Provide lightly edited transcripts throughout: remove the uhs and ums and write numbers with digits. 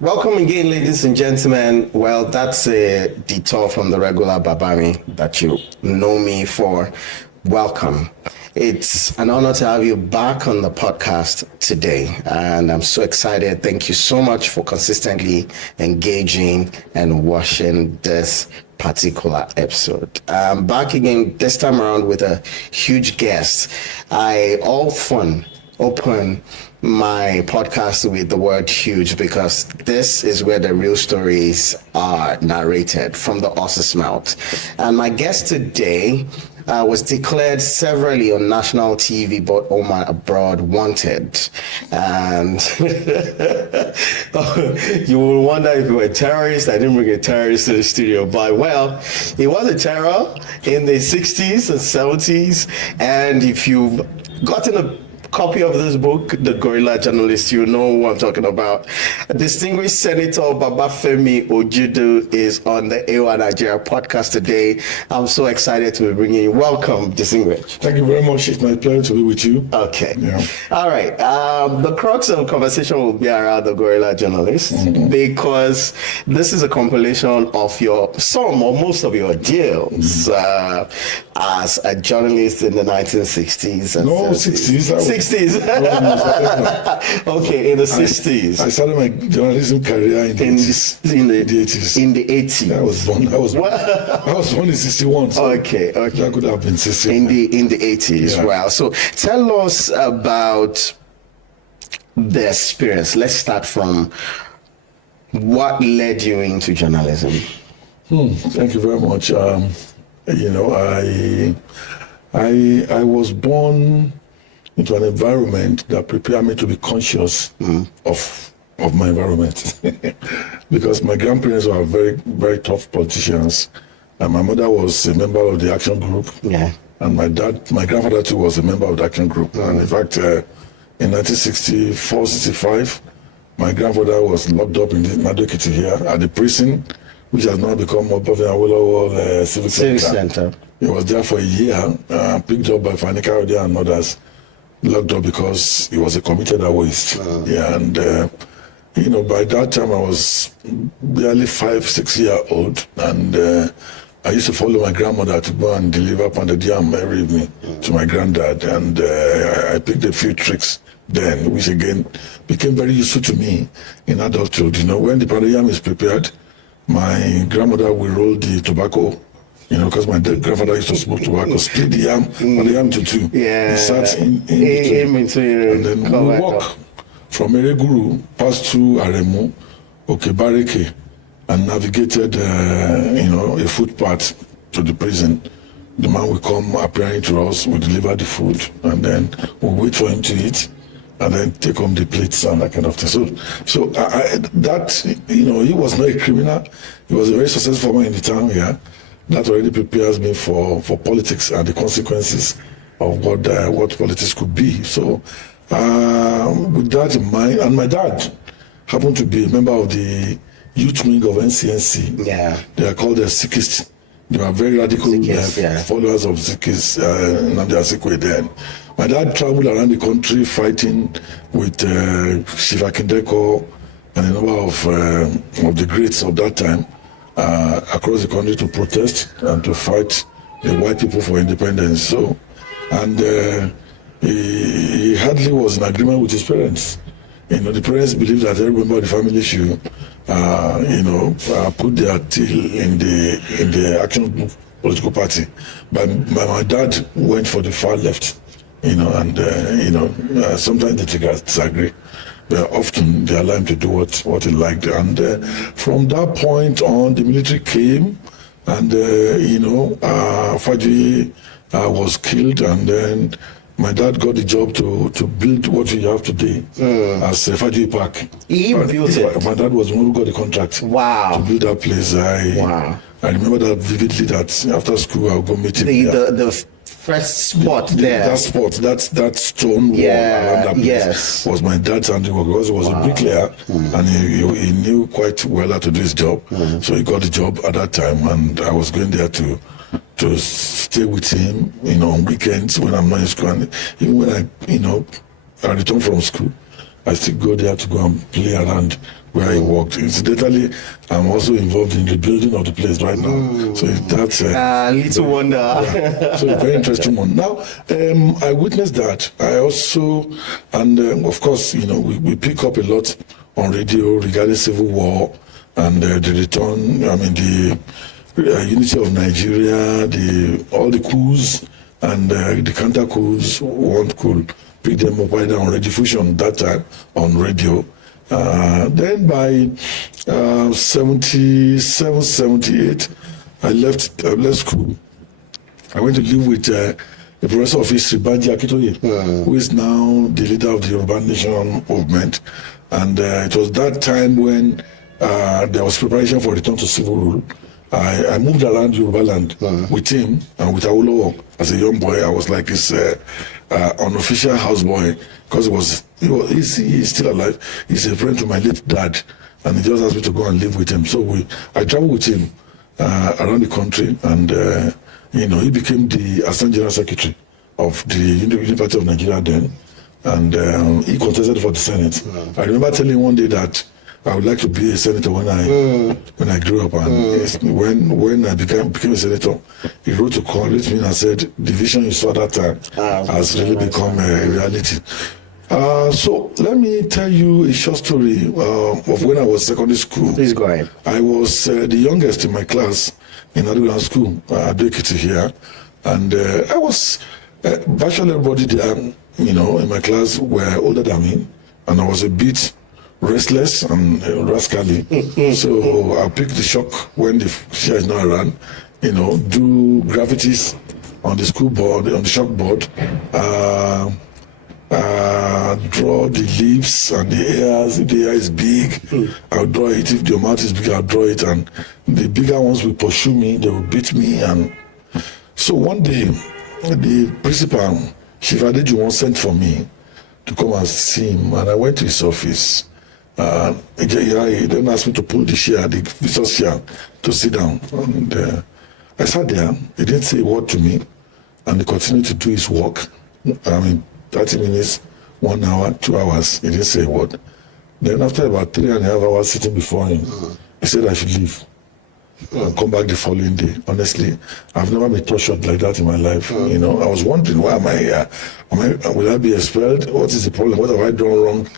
Welcome again, ladies and gentlemen. Well, that's a detour from the regular Babami that you know me for. Welcome. It's an honor to have you back on the podcast today, and I'm so excited. Thank you so much for consistently engaging and watching this particular episode. I'm back again this time around with a huge guest. I often open my podcast with the word huge because this is where the real stories are narrated from the horse's mouth. And my guest today was declared severally on national TV, but Omar abroad wanted. And you will wonder if you were a terrorist. I didn't bring a terrorist to the studio, but well, he was a terror in the 60s and 70s. And if you've gotten a copy of this book, The Guerrilla Journalist, you know who I'm talking about. Distinguished Senator Babafemi Ojudu is on the AO Nigeria podcast today. I'm so excited to be bringing you. Welcome, Distinguished. Thank you very much. It's my pleasure to be with you. Okay. Yeah. All right. The crux of the conversation will be around The Guerrilla Journalist because this is a compilation of some or most of your deals as a journalist in the 1960s and 70s. 60s. Okay, in the 60s. I started my journalism career in the 80s. In the 80s. I was born in 61. So okay. That could have been 61. In the 80s. Yeah. Wow. So tell us about the experience. Let's start from what led you into journalism. Thank you very much. I was born into an environment that prepared me to be conscious of my environment. Because my grandparents were very, very tough politicians. And my mother was a member of the Action Group. Yeah. And my grandfather too was a member of the Action Group. And in fact, in 1964-65, my grandfather was locked up in Ekiti here at the prison, which has now become Babafemi Awolowo Civic Center. He was there for a year, picked up by Fani Kayode and others, locked up because he was a committed atheist. Yeah, and by that time I was barely 5-6 years old, and I used to follow my grandmother to go and deliver pounded yam every evening to my granddad, and I picked a few tricks then, which again became very useful to me in adulthood. When the pounded yam is prepared, my grandmother will roll the tobacco. Because my grandfather used to smoke tobacco, split the yam into two. Yeah. He sat in between. And then we walk from Ereguru, passed through Aremu, Okebareke, and navigated, a footpath to the prison. The man will come appearing to us, we deliver the food, and then we wait for him to eat, and then take home the plates and that kind of thing. So he was not a criminal. He was a very successful man in the town here. Yeah? That already prepares me for politics and the consequences of what politics could be. So with that in mind, and my dad happened to be a member of the youth wing of NCNC. Yeah. They are called the Sikhists. They were very radical followers of Sikhs, Nnamdi Azikiwe then. My dad traveled around the country fighting with Shiva Kindeko and a number of the greats of that time. Across the country to protest and to fight the white people for independence. So, and he hardly was in agreement with his parents. The parents believed that every member of the family should, put their till in the Action Group political party. But my dad went for the far left, and sometimes they disagree. But often they allow him to do what he liked. And from that point on, the military came, and Faji was killed, and then my dad got the job to build what we have today as Faji Park. He built it? My dad was the one who got the contract. Wow. To build that place. I remember that vividly, that after school I'll go meet him. The first spot there. That spot, that stone wall around that place was my dad's handiwork, because he was a bricklayer and he knew quite well how to do his job. So he got the job at that time, and I was going there to stay with him, on weekends when I'm not in school, and even when I return from school, I still go there to go and play around where I worked. Incidentally, I'm also involved in the building of the place right now. So that's little wonder. Yeah. So a very interesting one. Now, I witnessed that. I also, and of course, we pick up a lot on radio regarding civil war and the return. I mean, the unity of Nigeria, all the coups and the counter coups. One could pick them up either on rediffusion that time on radio. Then by 77, 78, I left school. I went to live with the professor of history, Banji Akitoye, who is now the leader of the Yoruba Nation movement. And it was that time when there was preparation for return to civil rule. I moved around Yoruba land with him and with Awolowo. As a young boy, I was like his unofficial houseboy because he's still alive. He's a friend to my late dad, and he just asked me to go and live with him. So I traveled with him around the country, and he became the Assistant General Secretary of the University of Nigeria then, and he contested for the Senate. I remember telling him one day that I would like to be a senator when I grew up, and when I became a senator, he wrote to congratulate me and said the vision you saw that time has really become a reality. So let me tell you a short story of when I was secondary school. Please go ahead. I was the youngest in my class in underground school at Ekiti here, and I was virtually everybody there, in my class were older than me, and I was a bit restless and rascally. So I picked the shock when the chair is not around, do graffitis on the school board, on the chalkboard, draw the lips and the ears. If the ear is big, I'll draw it. If the mouth is big, I'll draw it. And the bigger ones will pursue me, they will beat me. And so one day, the principal, Chief Adejuwon, sent for me to come and see him. And I went to his office. He then asked me to pull the chair, the visitor's chair, to sit down. And I sat there. He didn't say a word to me. And he continued to do his work. 30 minutes, 1 hour, 2 hours. He didn't say a word. Then after about 3.5 hours sitting before him, he said I should leave and come back the following day. Honestly, I've never been tortured like that in my life. I was wondering, why am I here? Will I be expelled? What is the problem? What have I done wrong?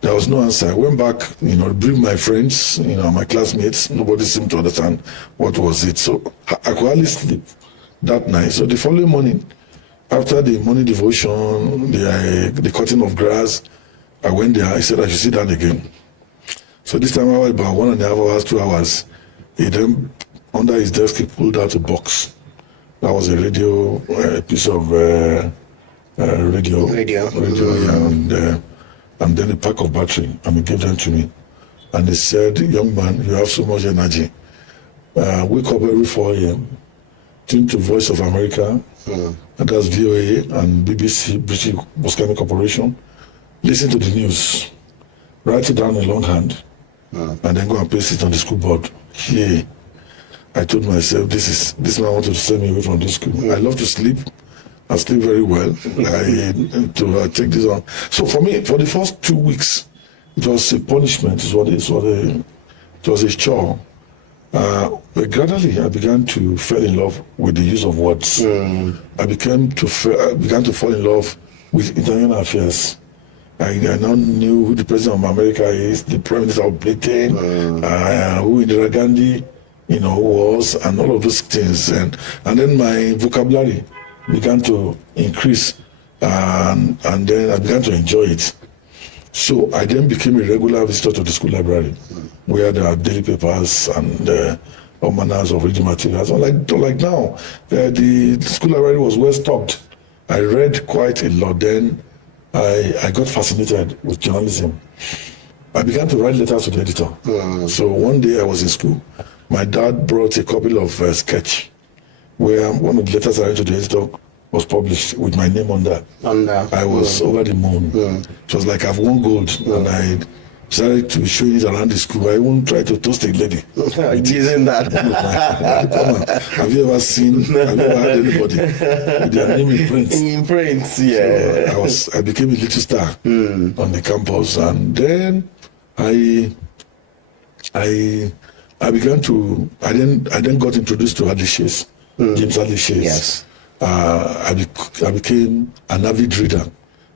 There was no answer. I went back, bring my friends, my classmates. Nobody seemed to understand what was it. So I could hardly sleep that night. So the following morning, after the morning devotion, the cutting of grass, I went there. I said I should sit down again. So this time I was about 1.5 hours, 2 hours. He then, under his desk, he pulled out a box. That was a radio, a piece of radio, yeah, and then a pack of battery, and he gave them to me. And he said, young man, you have so much energy. Wake up every 4 a.m., tune to Voice of America, and that's VOA and BBC, British Broadcasting Corporation. Listen to the news. Write it down in longhand, and then go and paste it on the school board. Here, I told myself, this man wanted to send me away from this school. I love to sleep. I sleep very well. To take this on. So for me, for the first 2 weeks, it was a punishment. It was a chore. But gradually, I began to fall in love with the use of words. I began to fall in love with international affairs. I now knew who the president of America is, the prime minister of Britain, who Indira Gandhi, was, and all of those things. And then my vocabulary began to increase, and then I began to enjoy it. So I then became a regular visitor to the school library, where there are daily papers and all manners of reading materials. Like now, the school library was well stocked. I read quite a lot. Then I got fascinated with journalism. I began to write letters to the editor. So one day I was in school. My dad brought a copy of sketch, where one of the letters I wrote to the editor was published with my name on that. I was over the moon. It was like I've won gold, and I started to show it around the school. I won't try to toast a lady. Using that. Come on. Have you ever had anybody with their name in print? In print, yeah. So I became a little star on the campus, and then I then got introduced to Hadley Chase, James Hadley Chase. Yes. I became an avid reader.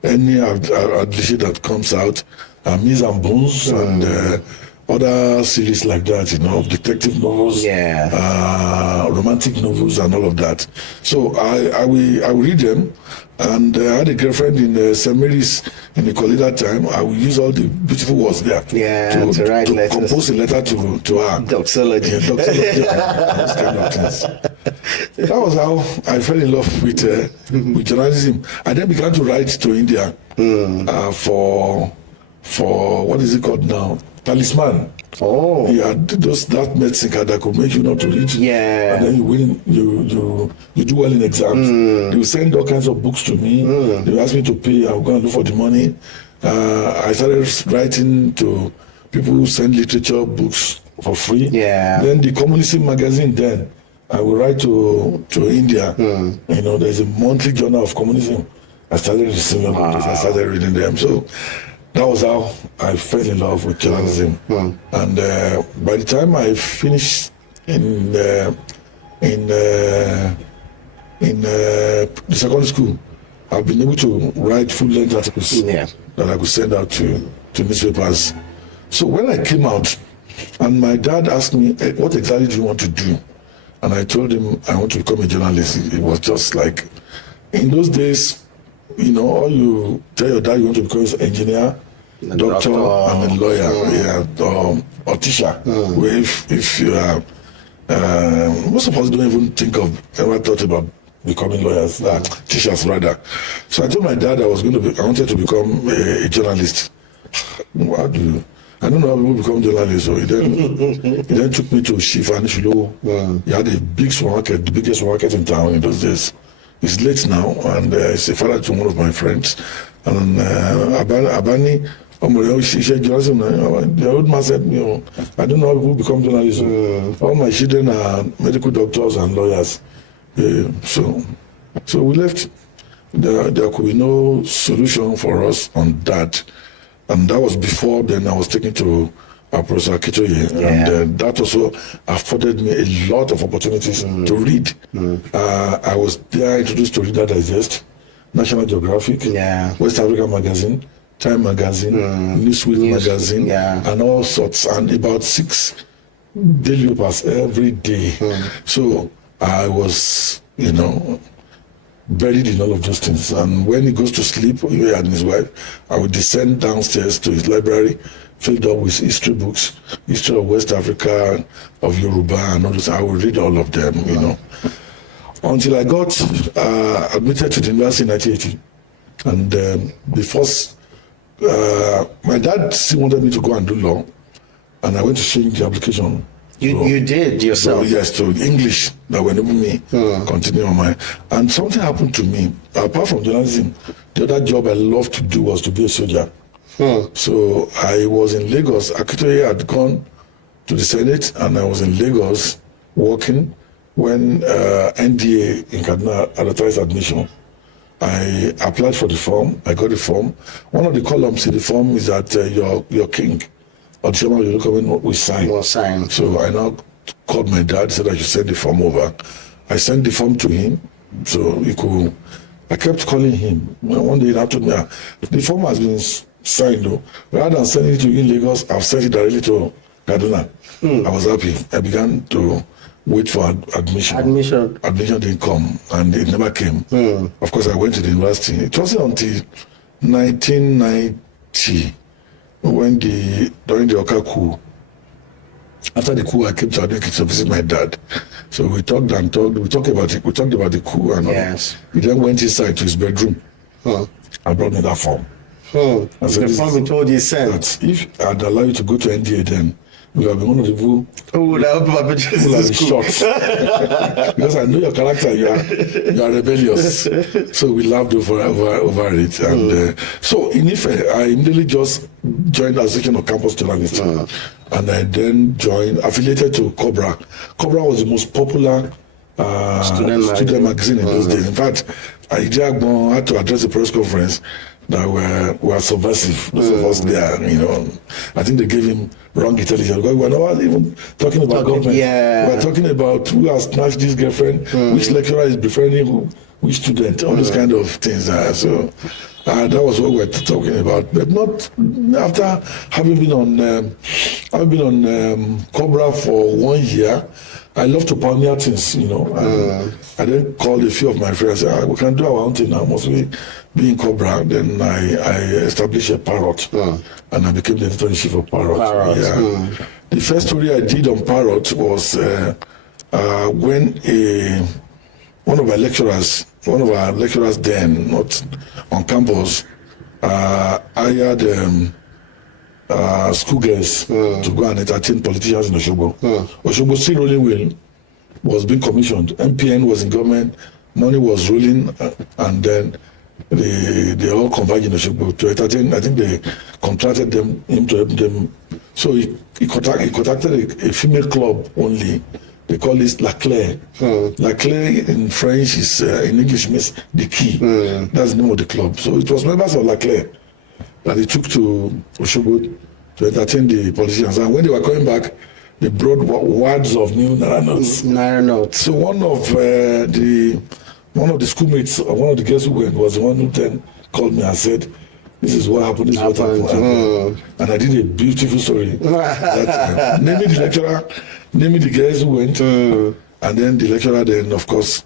Any Hadley Chase that comes out, Mise and Bones and other series like that, of detective novels, romantic novels and all of that. So I will read them, and I had a girlfriend in St. Mary's in the college that time. I will use all the beautiful words there to write letters. Compose a letter to her. Doxology. Yeah, doxology, those kind of things. That was how I fell in love with journalism. I then began to write to India for what is it called now? Talisman. Oh. Yeah, that medicine card that could make you not to read. Yeah. And then you win, you do well in exams. They will send all kinds of books to me. They will ask me to pay. I'll go and look for the money. I started writing to people who send literature books for free. Yeah. Then the communism magazine, then I will write to India. There's a monthly journal of communism. I started receiving books. I started reading them. So that was how I fell in love with journalism. And by the time I finished in the secondary school, I've been able to write full-length articles that I could send out to newspapers. So when I came out, and my dad asked me, hey, what exactly do you want to do? And I told him I want to become a journalist. It was just like, in those days, all you tell your dad you want to become an engineer, doctor, and a lawyer, or teacher. Where if you are, most of us don't even ever thought about becoming lawyers, teachers rather. So I told my dad I wanted to become a journalist. I don't know how people become journalists. So he then took me to Shifa and Shilo. He had a big supermarket, the biggest supermarket in town in those days. He's late now, and he's a father to one of my friends. And Abani, the old man said, I don't know how people become journalists. All my children are medical doctors and lawyers. So we left. There could be no solution for us on that. And that was before then I was taken to Professor Akitoye, and that also afforded me a lot of opportunities to read. I was there introduced to Reader Digest, National Geographic, West Africa Magazine, Time Magazine, Newsweek Magazine, and all sorts, and about 6 daily papers every day. So I was, buried in all of those things. And when he goes to sleep, he and his wife, I would descend downstairs to his library, filled up with history books, history of West Africa, of Yoruba, and all those. I would read all of them, until I got admitted to the university in 1980. And my dad still wanted me to go and do law, and I went to change the application. You did yourself? So, yes, to English, that will enable me continue on my... And something happened to me. Apart from journalism, the other job I loved to do was to be a soldier. So I was in Lagos. Akitoye had gone to the Senate, and I was in Lagos working when NDA in Kaduna advertised admission. I applied for the form. I got the form. One of the columns in the form is that your king, or the chairman of the local government, will sign. So I now called my dad, said I should send the form over. I sent the form to him, so he could... I kept calling him. One day he told me, the form has been signed though. Rather than sending it to you in Lagos, I've sent it directly to Kaduna. I was happy. I began to wait for admission. Admission didn't come, and it never came. Of course, I went to the university. It wasn't until 1990 when during the Oka coup. After the coup, I came to Ekiti to visit my dad. So we talked and talked. We talked about the coup and all. He then went inside to his bedroom and brought me that form. The form he told you sent. If I'd allow you to go to NDA, then we have been one of the people who have been shot. Because I know your character, you are rebellious. So we laughed over it. And so in Ife, I immediately just joined as section of campus journalist. And I then affiliated to Cobra. Cobra was the most popular student magazine in those days. In fact, Ijagbon had to address a press conference that were subversive. Those of us there, I think they gave him wrong intelligence. Because we were not even talking about government. Yeah. We were talking about who has snatched this girlfriend, which lecturer is befriending which student, all those kind of things. So that was what we were talking about. But not after having been on Cobra for 1 year. I love to pioneer things, I then called a few of my friends. We can do our own thing now. Must we be in Cobra? Then I established a Parrot, and I became the editor-in-chief of Parrot. Yeah. The first story I did on Parrot was when one of our lecturers then, not on campus, hired schoolgirls to go and entertain politicians in Osogbo. Osogbo still rolling well, was being commissioned. MPN was in government, money was rolling, and then they all converged in Osogbo to entertain. I think they contracted him to help them. So he contacted a female club only. They call it La Claire. La Claire in French is, in English means the key. That's the name of the club. So it was members of La Claire that they took to Osogbo to entertain the politicians. And when they were coming back, they brought wads of new Naira notes. Naira notes. So one of the schoolmates, one of the girls who went, was the one who then called me and said, "This is what happened, this is what happened." And I did a beautiful story. Naming the lecturer, naming the guys who went, and then the lecturer then, of course,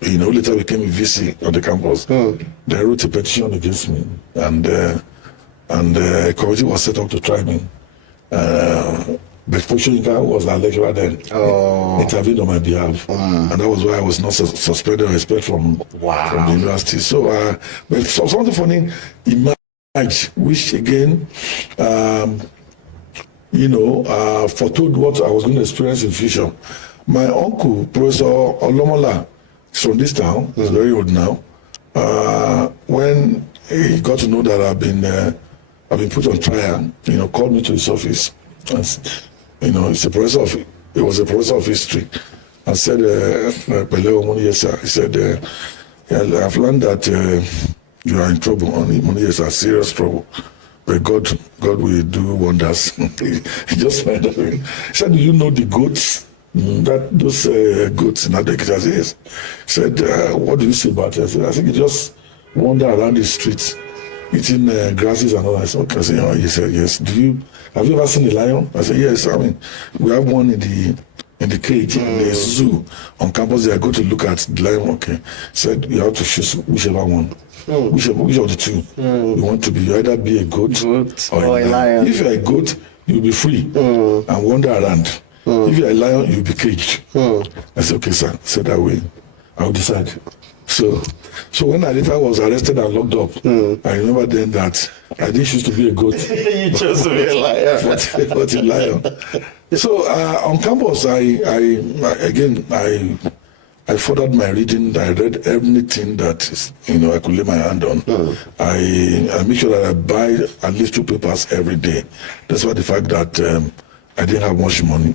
later became a VC on the campus. They wrote a petition against me, and a committee was set up to try me. But Poshonika was our lecturer then, intervened on my behalf, and that was why I was not suspended or expelled from the university. So, but something funny emerged, which again, foretold what I was going to experience in future. My uncle, Professor Olomola, is from this town. He's very old now. When he got to know that I've been put on trial, called me to his office. And, he was a professor of history, and said, yes, sir. He said, I've learned that you are in trouble. Yes, sir, serious trouble. But God will do wonders. He just went away. He said, "Do you know the goats? Those goats in Ekiti?" I said, "Yes." He said, "What do you say about it?" I said, "I think he just wander around the streets, eating grasses and all that." Okay. I said, he said, "Yes." Have you ever seen a lion? I said, "Yes. I mean, we have one in the cage in the zoo on campus. They are going to look at the lion." Okay. He said, "You have to choose whichever one. Which of the two you want to be? You either be a goat or a lion. If you're a goat, you'll be free and wander around. If you're a lion, you'll be caged." I said, "Okay, sir." So that way, I'll decide. So when I later was arrested and locked up, I remember then that I didn't choose to be a goat. You chose to be a lion. But a lion. So on campus, I furthered my reading. I read everything that I could lay my hand on. I make sure that I buy at least 2 papers every day. Despite the fact that I didn't have much money,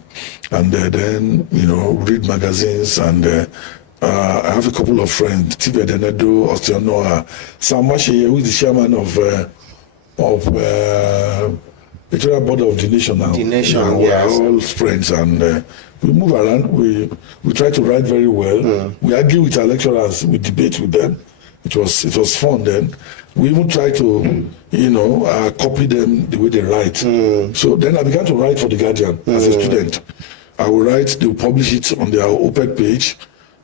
and then read magazines. And I have a couple of friends, Tibe Denedo, Osteonoa, Sam Mashi, who is the chairman of the Federal Board of the Nation now. The Nation, yes. We're all friends, and we move around. We try to write very well. We argue with our lecturers. We debate with them. It was fun then. We even try to copy them the way they write. So then I began to write for the Guardian as a student. I will write. They will publish it on their OPEC page.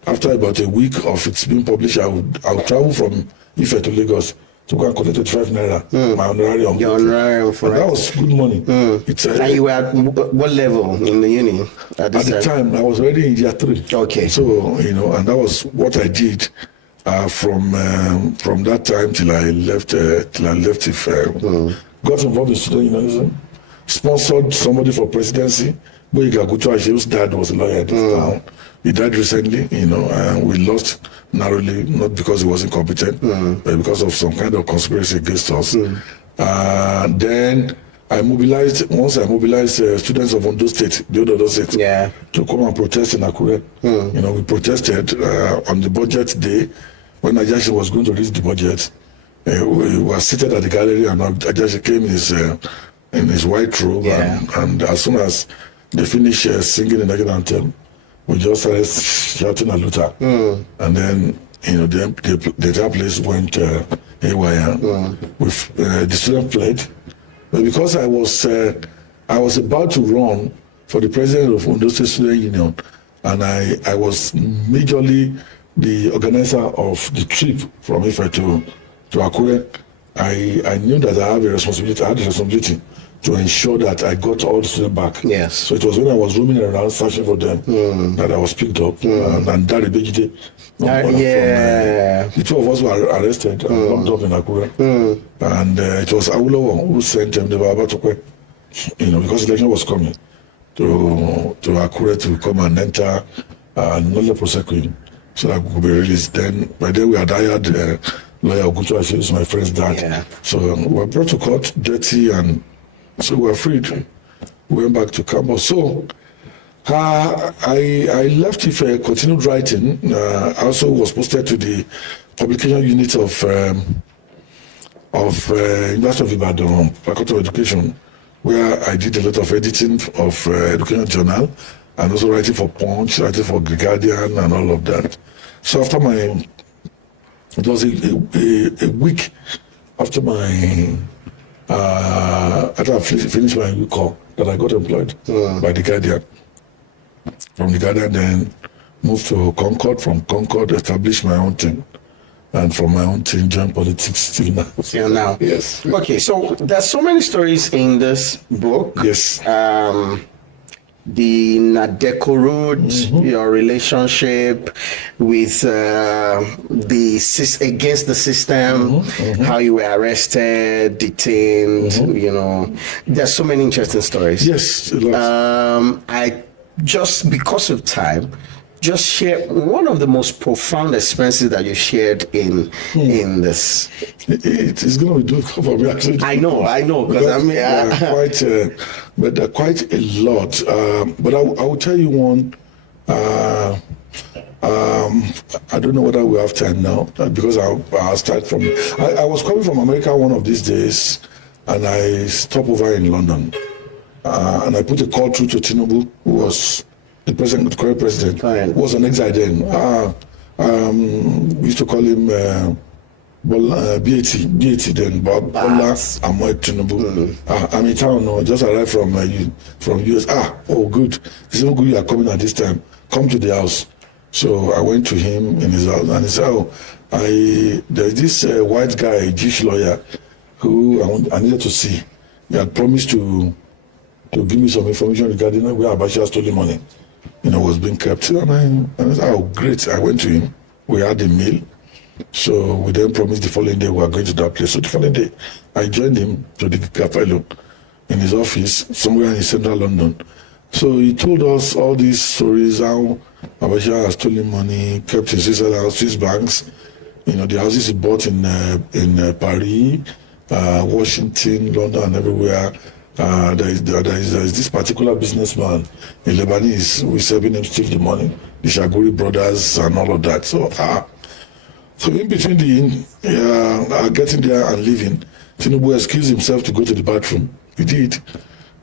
After about a week of it's being published, I would travel from Ife to Lagos to go and collect 25 naira, my honorarium. Your honorarium for that was good money. And you were at what level in the uni at the time? I was already in year 3. Okay. So and that was what I did from that time till I left. Ife. Got involved in student unionism. sponsored somebody for presidency. Boyega Gutuashi, whose dad was a lawyer at this town. He died recently, and we lost narrowly, not because he wasn't competent, but because of some kind of conspiracy against us. Then once I mobilized students of Ondo State, the Ondo State, to come and protest in Akure. We protested on the budget day when Ajashi was going to read the budget. We were seated at the gallery, and Ajashi came in his white robe, and as soon as they finished singing the national anthem, we just started shouting Aluta, and then the entire place went haywire. The student fled, but because I was about to run for the president of Ondo State Student Union, and I was majorly the organizer of the trip from Ife to Akure. I knew that I had the responsibility to ensure that I got all the students back. Yes. So it was when I was roaming around searching for them that I was picked up. And Dari Bejide, the two of us were arrested and locked up in Akure. And it was Awolowo who sent them. They were about to quit, because the election was coming to Akure to come and enter Nole Prosecuting so that we could be released. Then by then we had hired lawyer Ogutuashi, who's my friend's dad. Yeah. So we were brought to court dirty, and so we were freed. We went back to campus. So I left Ife, continued writing. I also was posted to the publication unit of University of Ibadan, Faculty of Education, where I did a lot of editing of education journal, and also writing for Punch, writing for The Guardian, and all of that. So after it was a week after after I finished my call that I got employed by The Guardian. From The Guardian, then moved to Concord. From Concord, established my own thing. And from my own thing, joined politics till now. Till now. Yes. Okay, so there's so many stories in this book. Yes. The Nadeko Road, your relationship with against the system, how you were arrested, detained, there's so many interesting stories. Yes. I just, because of time, just share one of the most profound experiences that you shared in this. It is going to be difficult for me, actually. I know, because but there are quite a lot. But I will tell you one. I don't know whether we have time now, because I'll start from. I was coming from America one of these days, and I stopped over in London, and I put a call through to Tinubu, who was the current president, who was an exile then. We used to call him BAT then, Bola Ahmed Tinubu. I'm in town now, just arrived from US. Oh good, it's so good you are coming at this time. Come to the house. So I went to him in his house, and he said, there's this white guy, Jewish lawyer, who I needed to see. He had promised to give me some information regarding where Abacha stole the money. Was being kept. And I said, oh, great. I went to him. We had a meal. So we then promised the following day we were going to that place. So the following day, I joined him to the Capello in his office, somewhere in central London. So he told us all these stories, how Abacha has stolen money, kept his Swiss banks, the houses he bought in Paris, Washington, London, and everywhere. There is this particular businessman in Lebanese who is helping him steal the money, the Shaguri brothers and all of that. So in between getting there and leaving, Tinubu excused himself to go to the bathroom. He did,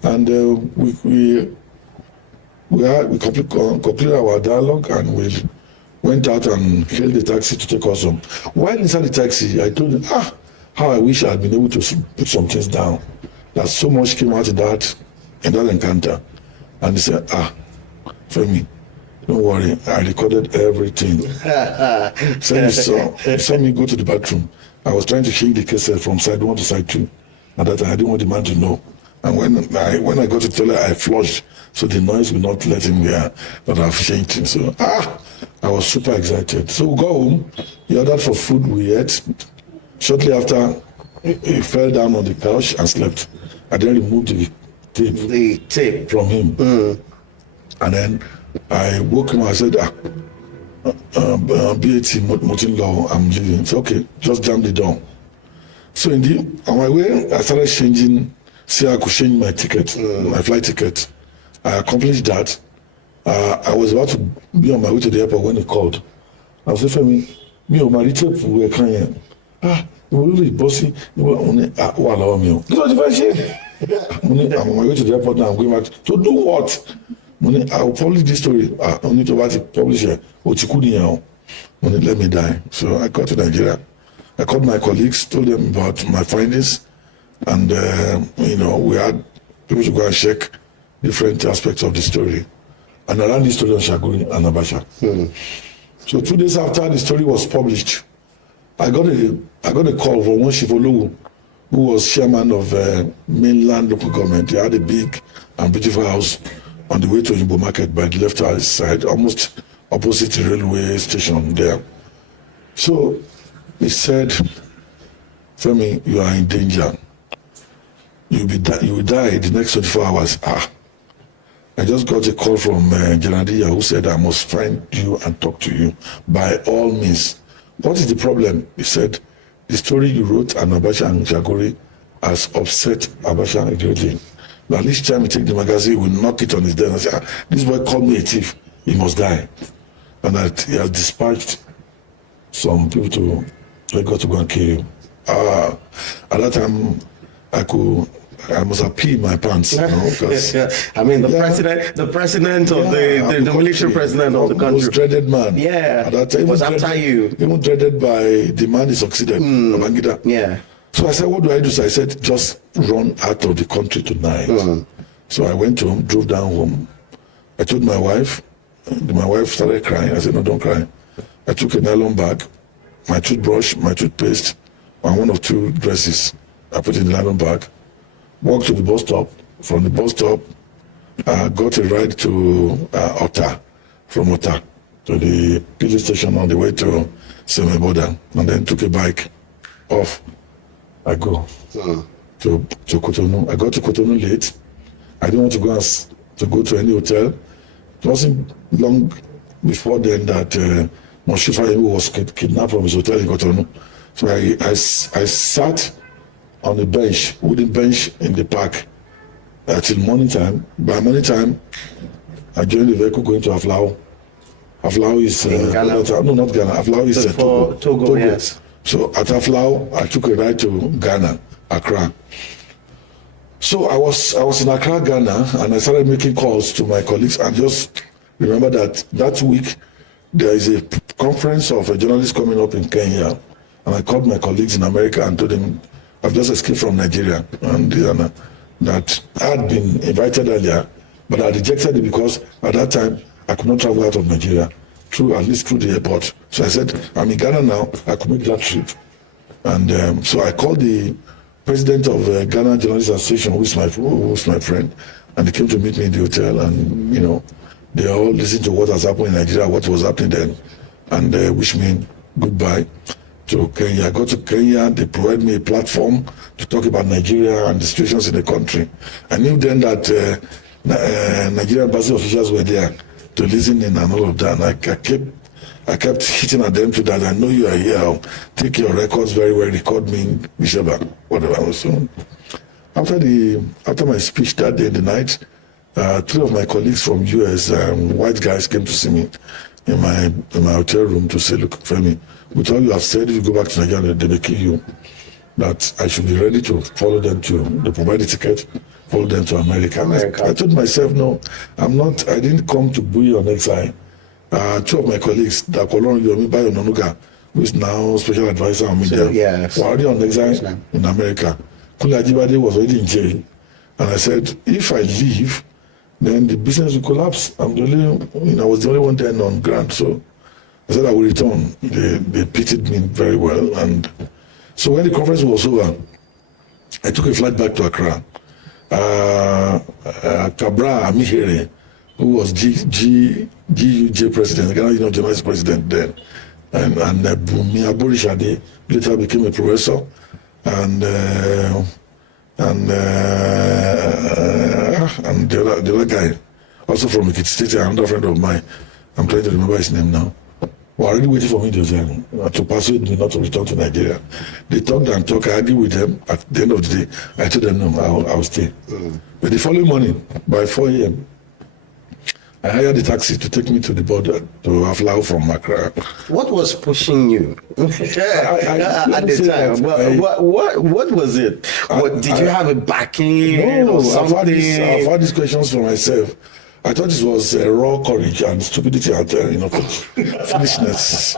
and we concluded our dialogue, and we went out and hailed the taxi to take us home. While inside the taxi, I told him, how I wish I had been able to put some things down. That so much came out in that encounter. And he said, Femi, don't worry, I recorded everything. So you saw me go to the bathroom. I was trying to change the cassette from side 1 to side 2. And that I didn't want the man to know. And when I got to the toilet, I flushed, so the noise would not let him hear that I've changed him. So I was super excited. So we got home, he ordered for food, we ate. Shortly after, he fell down on the couch and slept. I then removed the tape. The tape. From him. And then I woke him up. I said, BAT Motin Law, I'm leaving. So, okay, just jam the door. So indeed, on my way, I started changing, I could change my ticket, my flight ticket. I accomplished that. I was about to be on my way to the airport when he called. I was saying, me or my tape were crying. You really bossy. You were on it. Allow me. This was the first year. I'm on my way to the airport now. I'm going back to do what? I will publish this story. I need to publish it. Let me die. So I got to Nigeria. I called my colleagues, told them about my findings, and we had people to go and check different aspects of the story. And I ran the story on Shaguri and Abacha. So 2 days after the story was published, I got a call from one Shifologu, who was chairman of mainland local government. He had a big and beautiful house on the way to Oyinbo Market by the left side, almost opposite the railway station there. So he said, Femi, you are in danger. You will die the next 24 hours. I just got a call from Janadiya who said, I must find you and talk to you by all means. What is the problem? He said, the story you wrote on Abacha and Jagori has upset Abacha greatly. Now, each time he take the magazine, he will knock it on his desk and say, this boy called me a thief. He must die. And that he has dispatched some people to go and kill him. At that time, I must have peed my pants. I mean, the president of the military president of the country. Most dreaded man. Yeah. At that time, was after you. Even dreaded by the man he succeeded, Babangida. Yeah. So I said, what do I do? So I said, just run out of the country tonight. So I went home, drove down home. I told my wife. My wife started crying. I said, no, don't cry. I took a nylon bag, my toothbrush, my toothpaste, and one of two dresses. I put it in the nylon bag. Walked to the bus stop. From the bus stop, got a ride to Ota, from Ota to the police station on the way to Semeboda, and then took a bike off. I go to Cotonou. I got to Cotonou late. I didn't want to go to any hotel. It wasn't long before then that Moshifa was kidnapped from his hotel in Cotonou. So I sat on a bench, wooden bench in the park till morning time. By morning time, I joined the vehicle going to Aflao. Aflao is Ghana. No, not Ghana. Aflao is Togo. Yes. So at Aflao, I took a ride to Ghana, Accra. So I was in Accra, Ghana, and I started making calls to my colleagues. And just remember that week there is a conference of journalists coming up in Kenya, and I called my colleagues in America and told them I've just escaped from Nigeria, and that I had been invited earlier, but I rejected it because at that time I could not travel out of Nigeria, at least through the airport. So I said, I'm in Ghana now, I could make that trip. And so I called the president of Ghana Journalists Association, who was my friend, and he came to meet me in the hotel, and they all listened to what has happened in Nigeria, what was happening then, and wished me goodbye to Kenya. I got to Kenya, they provided me a platform to talk about Nigeria and the situations in the country. I knew then that Nigerian embassy officials were there to listen in and all of that. And I kept hitting at them to that. I know you are here. I'll take your records very well. Record me in Bishaba, whatever I was doing. After my speech that day in the night, 3 of my colleagues from US, white guys, came to see me in my hotel room to say, look, Femi, with all you have said, if you go back to Nigeria, they will kill you. That I should be ready to follow them they provide a ticket, follow them to America. I told myself, no, I'm not, I didn't come to buoy on exile. 2 of my colleagues, Dakolon Yomi Bayo Nonuga, who is now special advisor on media, were already on exile in America. Kule Ajibade was already in jail. And I said, if I leave, then the business will collapse. I was the only one there on ground. So I said I will return. They pitied me very well. And so when the conference was over, I took a flight back to Accra. Kabra Amihere, who was GUJ president, Ghana Journalist president then, and Bumi Aborishade later became a professor, and the other guy, also from Ekiti State, another friend of mine. I'm trying to remember his name now. Were already waiting for me to persuade me not to return to Nigeria. They talked and talked. I argued with them. At the end of the day, I told them no, I'll stay. But the following morning, by 4 a.m., I hired a taxi to take me to the border to Aflao from Accra. What was pushing you at the time? What was it? Did you have a backing or something? I've had these questions for myself. I thought it was raw courage and stupidity and foolishness.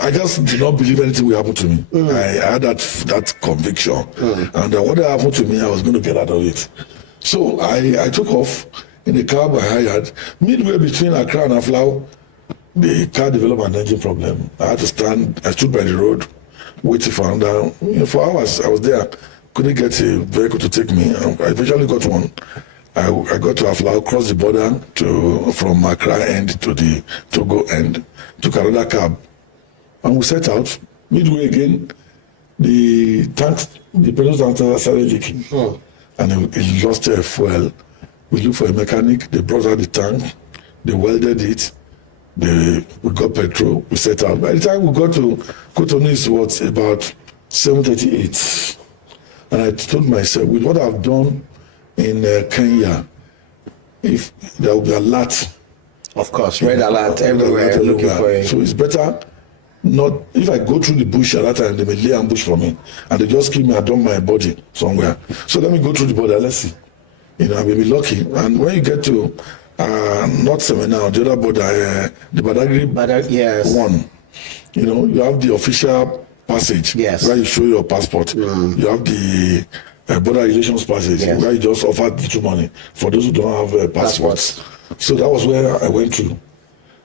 I just did not believe anything will happen to me. I had that conviction, and whatever happened to me, I was going to get out of it. So I took off in a cab I hired. Midway between Accra and Aflao, the car developed an engine problem. I had to stand. I stood by the road, waiting for another. For hours, I was there. Couldn't get a vehicle to take me. I eventually got one. I got to Aflao, crossed the border from Accra end to the Togo end, took another cab, and we set out. Midway again, the petrol tank started leaking, and it lost fuel. We looked for a mechanic. They brought out the tank. They welded it. We got petrol. We set out. By the time we got to Cotonou, it was about 7:38, and I told myself, with what I've done in Kenya, if there will be a lot, of course, red alert everywhere looking for it. So it's better not, if I go through the bush at that time, they may lay ambush for me and they just keep me and dump my body somewhere. So let me go through the border, let's see. I may be lucky. And when you get to North Seminole, the other border, the Badagry yes. one, you have the official passage, yes, where you show your passport. You have the border relations passage, yes, where you just offer little money for those who don't have passports. So that was where I went through.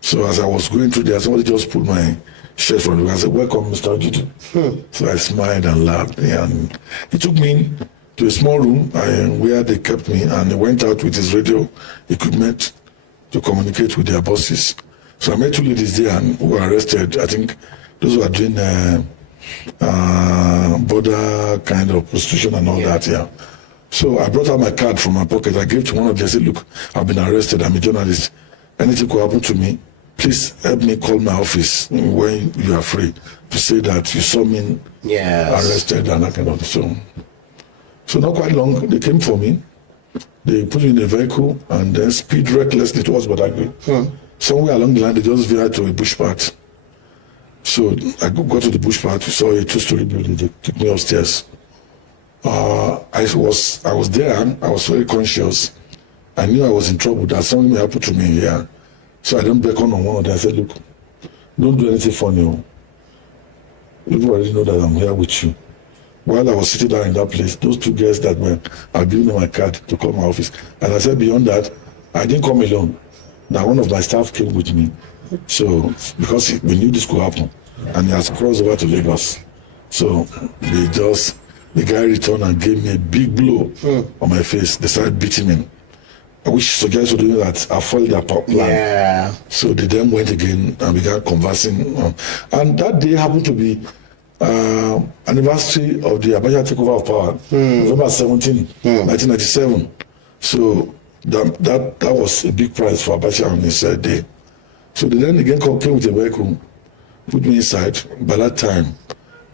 So as I was going through there, somebody just pulled my shirt from me and said, "Welcome, Mr. Ojudu." So I smiled and laughed. And he took me to a small room where they kept me, and he went out with his radio equipment to communicate with their bosses. So I met two ladies there who were arrested. I think those who are doing border kind of prostitution and all that, yeah. So I brought out my card from my pocket. I gave to one of them. I said, "Look, I've been arrested. I'm a journalist. Anything could happen to me. Please help me call my office when you are free to say that you saw me arrested," and that kind of thing. So not quite long, they came for me. They put me in a vehicle and then speed recklessly towards Badagry. Somewhere along the line, they just veered to a bush part. So I got to the bush part. We saw a two-story building. They took me upstairs. I was there. I was very conscious. I knew I was in trouble, that something may happen to me here. So I don't beckon on one of them. I said, "Look, don't do anything funny. People already know that I'm here with you." While I was sitting down in that place, those two girls that were, I gave them my card to call my office. And I said, beyond that, I didn't come alone. Now one of my staff came with me. So, because we knew this could happen. And he has crossed over to Lagos. So, the guy returned and gave me a big blow on my face. They started beating me, which suggests to do that I foiled their plan. Yeah. So they then went again and began conversing. And that day happened to be anniversary of the Abacha takeover of power, November 17, 1997. So that was a big prize for Abacha on his day. So they then again came with a vehicle, put me inside. By that time,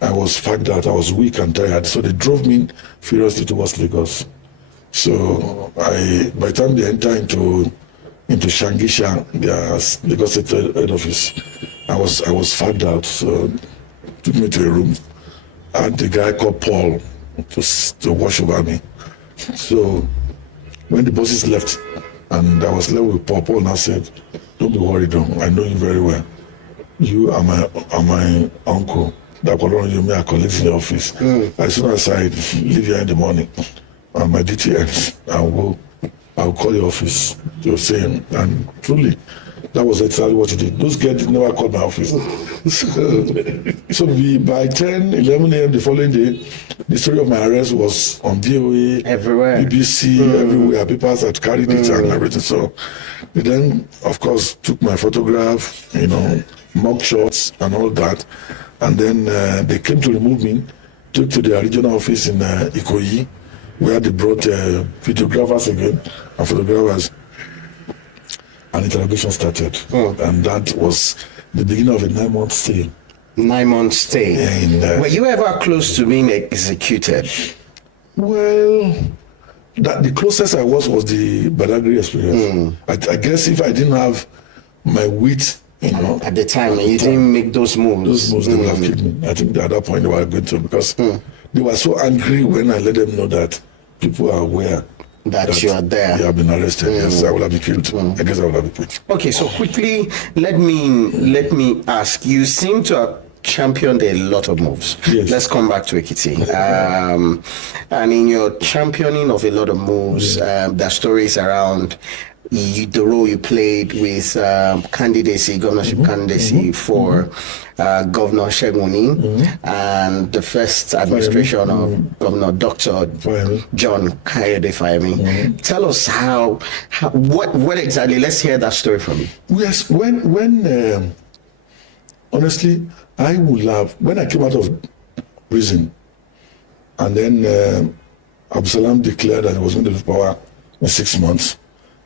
I was fagged out. I was weak and tired. So they drove me furiously towards Lagos. So by the time they enter into Shangisha, their Lagos State head office, I was fagged out. So took me to a room, and the guy called Paul to watch over me. So when the bosses left, and I was left with Paul, Paul now said, "Don't be worried, I know you very well. You are my uncle. That you may collect in the office. As soon as I leave here in the morning, and my duty ends, I'll call your office to say," and truly, that was exactly what he did. Those guys never called my office. So by 10, 11 a.m. the following day, the story of my arrest was on VOA, everywhere, BBC, everywhere. Papers had carried it and everything. So they then, of course, took my photograph, mug shots and all that. And then they came to remove me, took to their regional office in Ikoyi. where they brought videographers again and photographers, and interrogation started. And that was the beginning of a 9-month stay. 9-month stay. Were you ever close to being executed? Well, the closest I was the Badagry experience. I guess if I didn't have my wit, at the time, you didn't make those moves. They would have killed me. I think at that point they were going to, because they were so angry when I let them know that people are aware that you are there. You have been arrested. Yes, I would have been killed. I guess I would have been killed. Okay, so quickly, let me ask. You seem to have championed a lot of moves. Yes. Let's come back to Ekiti. And in your championing of a lot of moves, there are stories around the role you played with governorship candidacy for Governor Sheguni and the first administration of Governor Dr. John Kayode-Fayemi. Tell us what exactly, let's hear that story from you. Yes, when honestly, I would have, when I came out of prison, and then Absalom declared that he was going to lose power in 6 months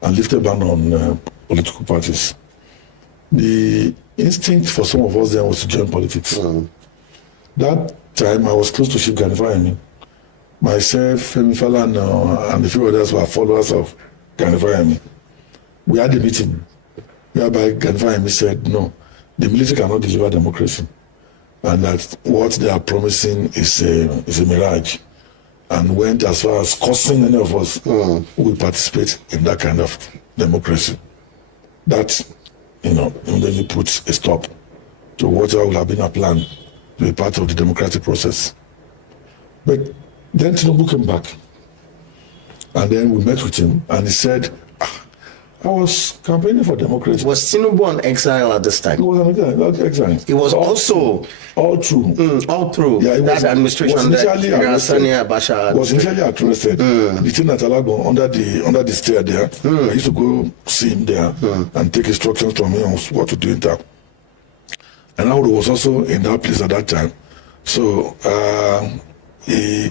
and lifted ban on political parties. The instinct for some of us then was to join politics. That time I was close to Chief Gani Fayemi. Myself, Femi Falana, and a few others were followers of Gani Fayemi. We had a meeting whereby Gani Fayemi said, no, the military cannot deliver democracy, and that what they are promising is a mirage, and went as far as cursing any of us who will participate in that kind of democracy. That, immediately puts a stop to whatever would have been a plan to be part of the democratic process. But then Tinubu came back, and then we met with him, and he said, I was campaigning for democracy. Was Tinubu on exile at this time? He was on exile. It was also all through. All through. Yeah, that administration that Sani Abacha was initially arrested. The thing at Alagbon under the stair there. I used to go see him there and take instructions from him on what to do in town. And I was also in that place at that time. So he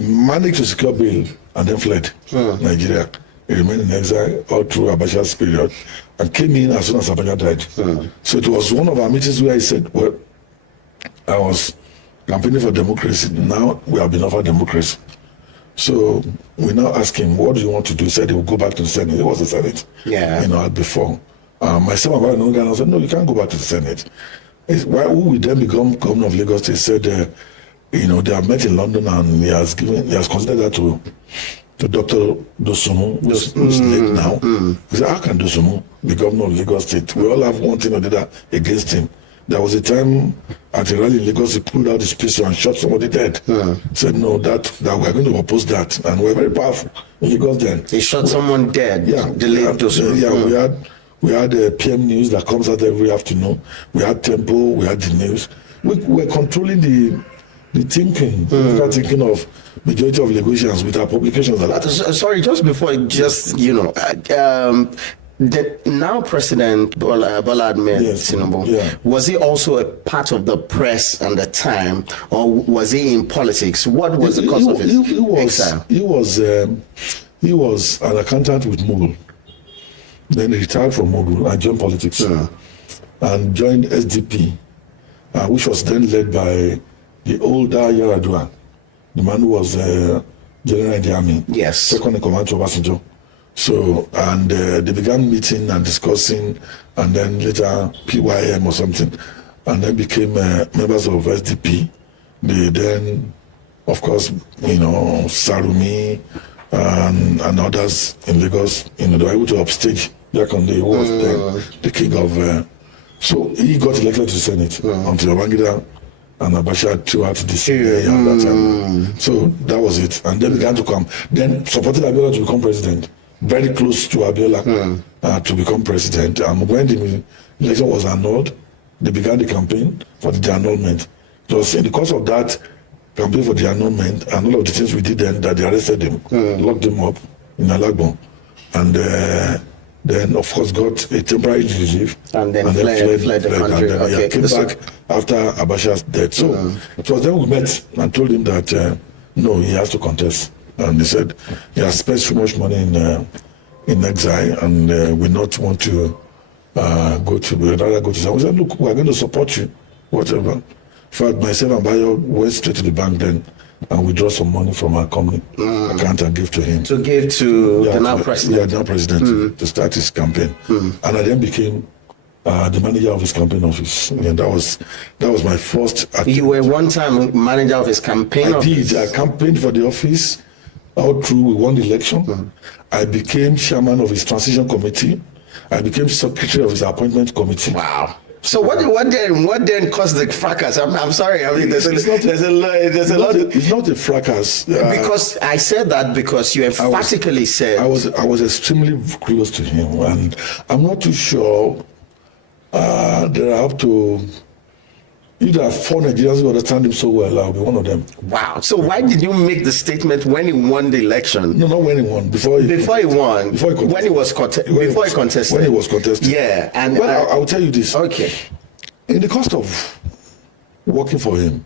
managed to secure bail and then fled Nigeria. He remained in exile all through Abacha's period and came in as soon as Abacha died. So it was one of our meetings where he said, well, I was campaigning for democracy. Now we have been offered democracy. So we now ask him, what do you want to do? He said he will go back to the Senate. It was the Senate, before. Myself and I said, no, you can't go back to the Senate. Who will then become governor of Lagos? He said, they have met in London, and he has considered that to Dr. Dosumu, who's late now. He said, how can Dosumu be governor of Lagos State? We all have one thing or the other against him. There was a time at a rally in Lagos, he pulled out his pistol and shot somebody dead. Said, no, that we're going to oppose that. And we're very powerful in Lagos then. He shot someone dead? Yeah. The late Dosumu? We had PM News that comes out every afternoon. We had Tempo, we had the news. We were controlling the thinking. We were thinking of majority of Lagosians with our publications. Sorry, just before, the now President Bola Ahmed Tinubu, was he also a part of the press at the time, or was he in politics? What was the cause of his exile? He was an accountant with Mogul. Then he retired from Mogul and joined politics and joined SDP, which was then led by the older Yaradua, the man who was general in the army, second in command to Obasanjo. So, and they began meeting and discussing, and then later PYM or something, and then became members of SDP. They then, of course, Sarumi and others in Lagos, they were able to upstage Ayo-Akande, who was the king of. So he got elected to the Senate until Babangida and Abacha threw out this at that time. So that was it, and then began to come. Then supported Abiola to become president. Very close to Abiola to become president. And when the election was annulled, they began the campaign for the annulment. It was in the course of that campaign for the annulment and all of the things we did then that they arrested him, locked him up in Alagbon, and then of course got a temporary relief and then fled the country. And then came back after Abacha's death. So it was then we met and told him that no, he has to contest. And he said he has spent so much money in exile and will not want to go to. We'd rather go to. I said, look, we are going to support you, whatever. In fact, myself and Bayo went straight to the bank then and withdraw some money from our company account and give to him. To give to the now president. Yeah, the now president to start his campaign. And I then became the manager of his campaign office. And that was my first attempt. You were one time manager of his campaign office? I campaigned for the office all through. We won the election. I became chairman of his transition committee. I became secretary of his appointment committee. Wow. So what then caused the fracas? I'm sorry. I mean, there's a lot. It's not a fracas. Because I said that because you emphatically said I was extremely close to him, and I'm not too sure. There are up to either 4 Nigerians who understand him so well. I'll be one of them. Wow. So why did you make the statement when he won the election? No, not when he won. Before he won. Before he was contested. When he was contested. Yeah. And well, I'll tell you this. Okay. In the cost of working for him,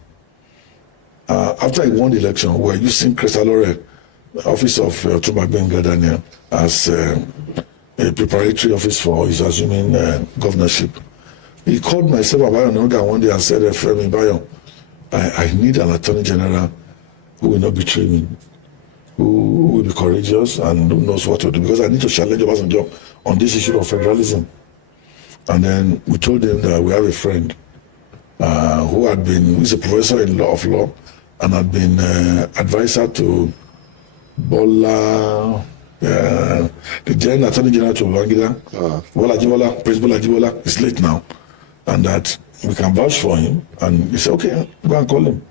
after he won the election, we were using Cresalore, office of Tumagbenga Daniel, as a preparatory office for his assuming governorship. He called myself and Bayo Noga one day and said, Femi Bayo, I need an attorney general who will not betray me, who will be courageous and who knows what to do, because I need to challenge Obasanjo on this issue of federalism. And then we told him that we have a friend who is a professor in law and had been advisor to Bola, the then Attorney General to Babangida, Prince Bola Ajibola is late now, and that we can vouch for him. And he said, okay, go and call him.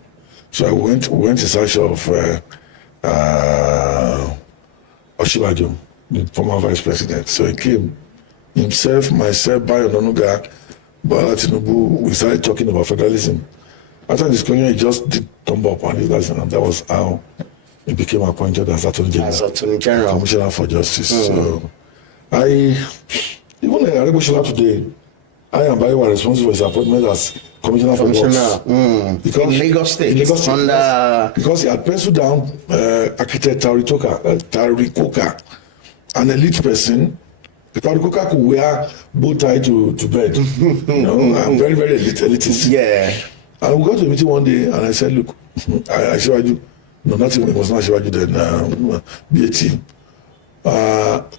So I went in search of Oshibajo, the former vice president. So he came. Himself, myself, Bayo Nonuga, Bola Tinubu, we started talking about federalism. After this he just did thumb up on it, and that was how he became appointed as Attorney General. Commissioner for Justice. So even in Aregbesola today, I and Bayo were responsible for his appointment as Commissioner for Works. Because in Lagos State. Because he had penciled down architect Tarikoka, an elite person. Tarikoka could wear bow tie to bed. I'm very, very elitist. Yeah. And we got to a meeting one day, and I said, look, I showed you. No, nothing. It was not Shivaji then. BAT.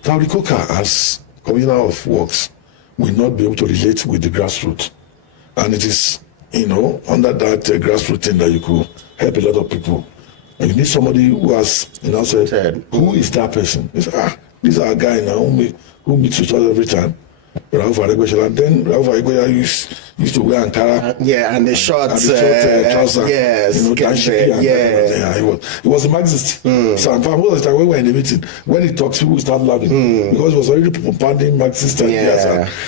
Tarikoka, as Commissioner of Works, will not be able to relate with the grassroots, and it is under that grassroots thing that you could help a lot of people. And you need somebody who has said, who is that person? He said, this is our guy now who meets with us every time. Rauf Aregbesola. And then Rauf Aregbesola used to wear Ankara. And the short trousers. Yes. He was a Marxist. So in fact, most of the time when we were in the meeting, when he talks, people start laughing because he was already propounding Marxist ideas.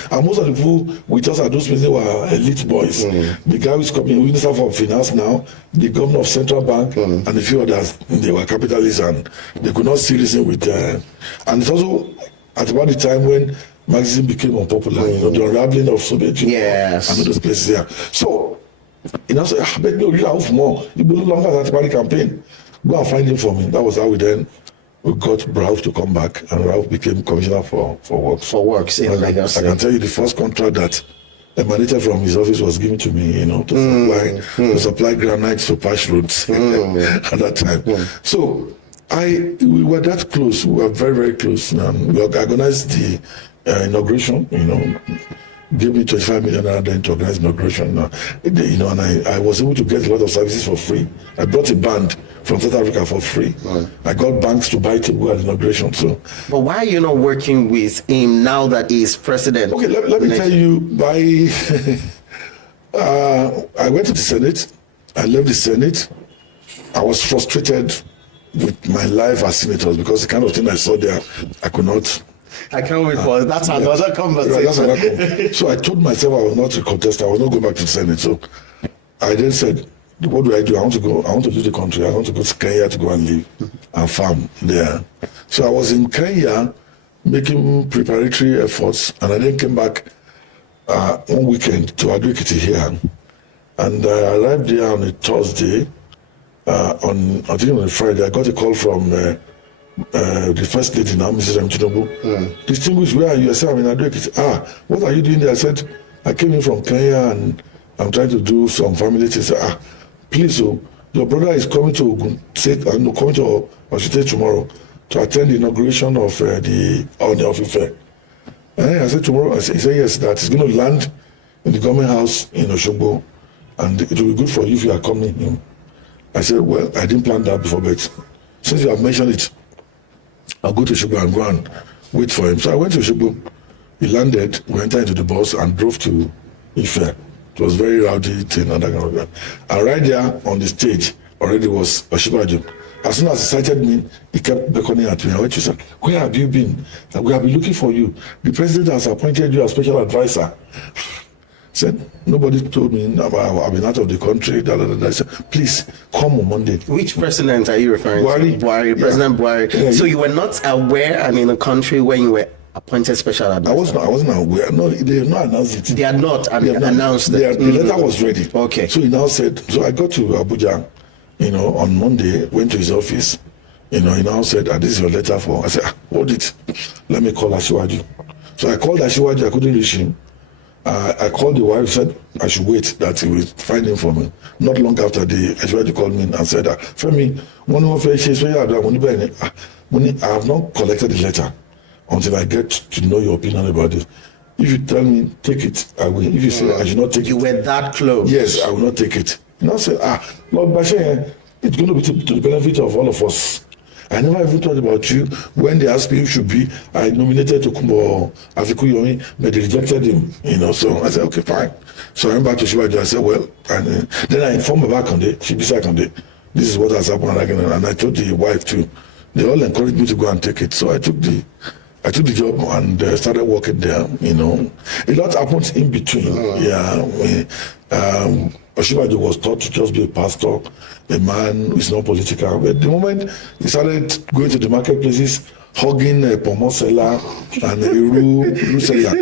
And most of the people with us at those meetings were elite boys. The guy who's coming, Minister for Finance now, the governor of Central Bank, and a few others, they were capitalists and they could not see reason with. And it's also at about the time when Marxism became unpopular, the unraveling of Soviet Union and all those places there. So, said, I bet no, read out more. You no longer at the campaign. Go and find him for me. That was how we got Rauf to come back, and Rauf became Commissioner for Works. For Works in Lagos. I can tell you the first contract that emanated from his office was given to me, to supply granites to patch roads at that time. So, we were that close. We were very, very close. We organized the inauguration, gave me 25 million then to organize inauguration. And I was able to get a lot of services for free. I brought a band from South Africa for free. I got banks to buy table at inauguration. But why are you not working with him now that he's president? Okay, let me tell you. I went to the Senate. I left the Senate. I was frustrated with my life as senator because the kind of thing I saw there, I could not. I can't wait for it. That's another conversation. So I told myself I was not a contestant. I was not going back to the Senate. So I then said, what do? I want to leave the country. I want to go to Kenya to go and live and farm there. So I was in Kenya making preparatory efforts, and I then came back one weekend to Ekiti here. And I arrived there on a Thursday, I think on a Friday, I got a call from the first lady now, Mrs. Tinubu. Distinguished, where are you? I said, I'm in Ayo-Akande. What are you doing there? I said, I came in from Kenya and I'm trying to do some family things. Please, your brother is coming to Ogun State and coming to Oshite tomorrow to attend the inauguration of the Oni of Ife. And I said, tomorrow? He said, yes, that he's going to land in the government house in Oshogbo and it will be good for you if you are coming in. I said, well, I didn't plan that before, but since you have mentioned it, I'll go to Oshogbo and go and wait for him. So I went to Oshogbo. He landed, we entered into the bus and drove to Ife. It was very rowdy thing and that kind of that. And right there on the stage already was Oshibaju. As soon as he sighted me, he kept beckoning at me. I went to say, where have you been? We have been looking for you. The president has appointed you as special advisor. Said, nobody told me I've been out of the country. I said, please come on Monday. Which president are you referring to? Buhari, President Buhari. Yeah. So you were not aware and in a country when you were appointed special advisor? I wasn't aware. No, they have not announced it. They had not announced it. The letter was ready. Okay. So he now said, so I got to Abuja, on Monday, went to his office, he now said, this is your letter for. I said, hold it. Let me call Asiwaju. So I called Asiwaju, I couldn't reach him. I called the wife, said I should wait, that he will find him for me. Not long after, the Asiwaju called me and said, Femi, I have not collected the letter until I get to know your opinion about it. If you tell me, take it, I will. If you say I should not take it. You were that close. Yes, I will not take it. I said, Lord Bashir, it's going to be to the benefit of all of us. I never even thought about you. When they asked me who should be, I nominated Tokumbo Afikuyomi, but they rejected him, So I said, okay, fine. So I went back to Shibaju. I said, well, and then I informed Babakande, Shibisakande, this is what has happened, and I told the wife too. They all encouraged me to go and take it. So I took the job and started working there, A lot happened in between. Oshibaju was taught to just be a pastor, a man who is not political. But the moment he started going to the marketplaces, hugging a pomon seller and a Ru seller.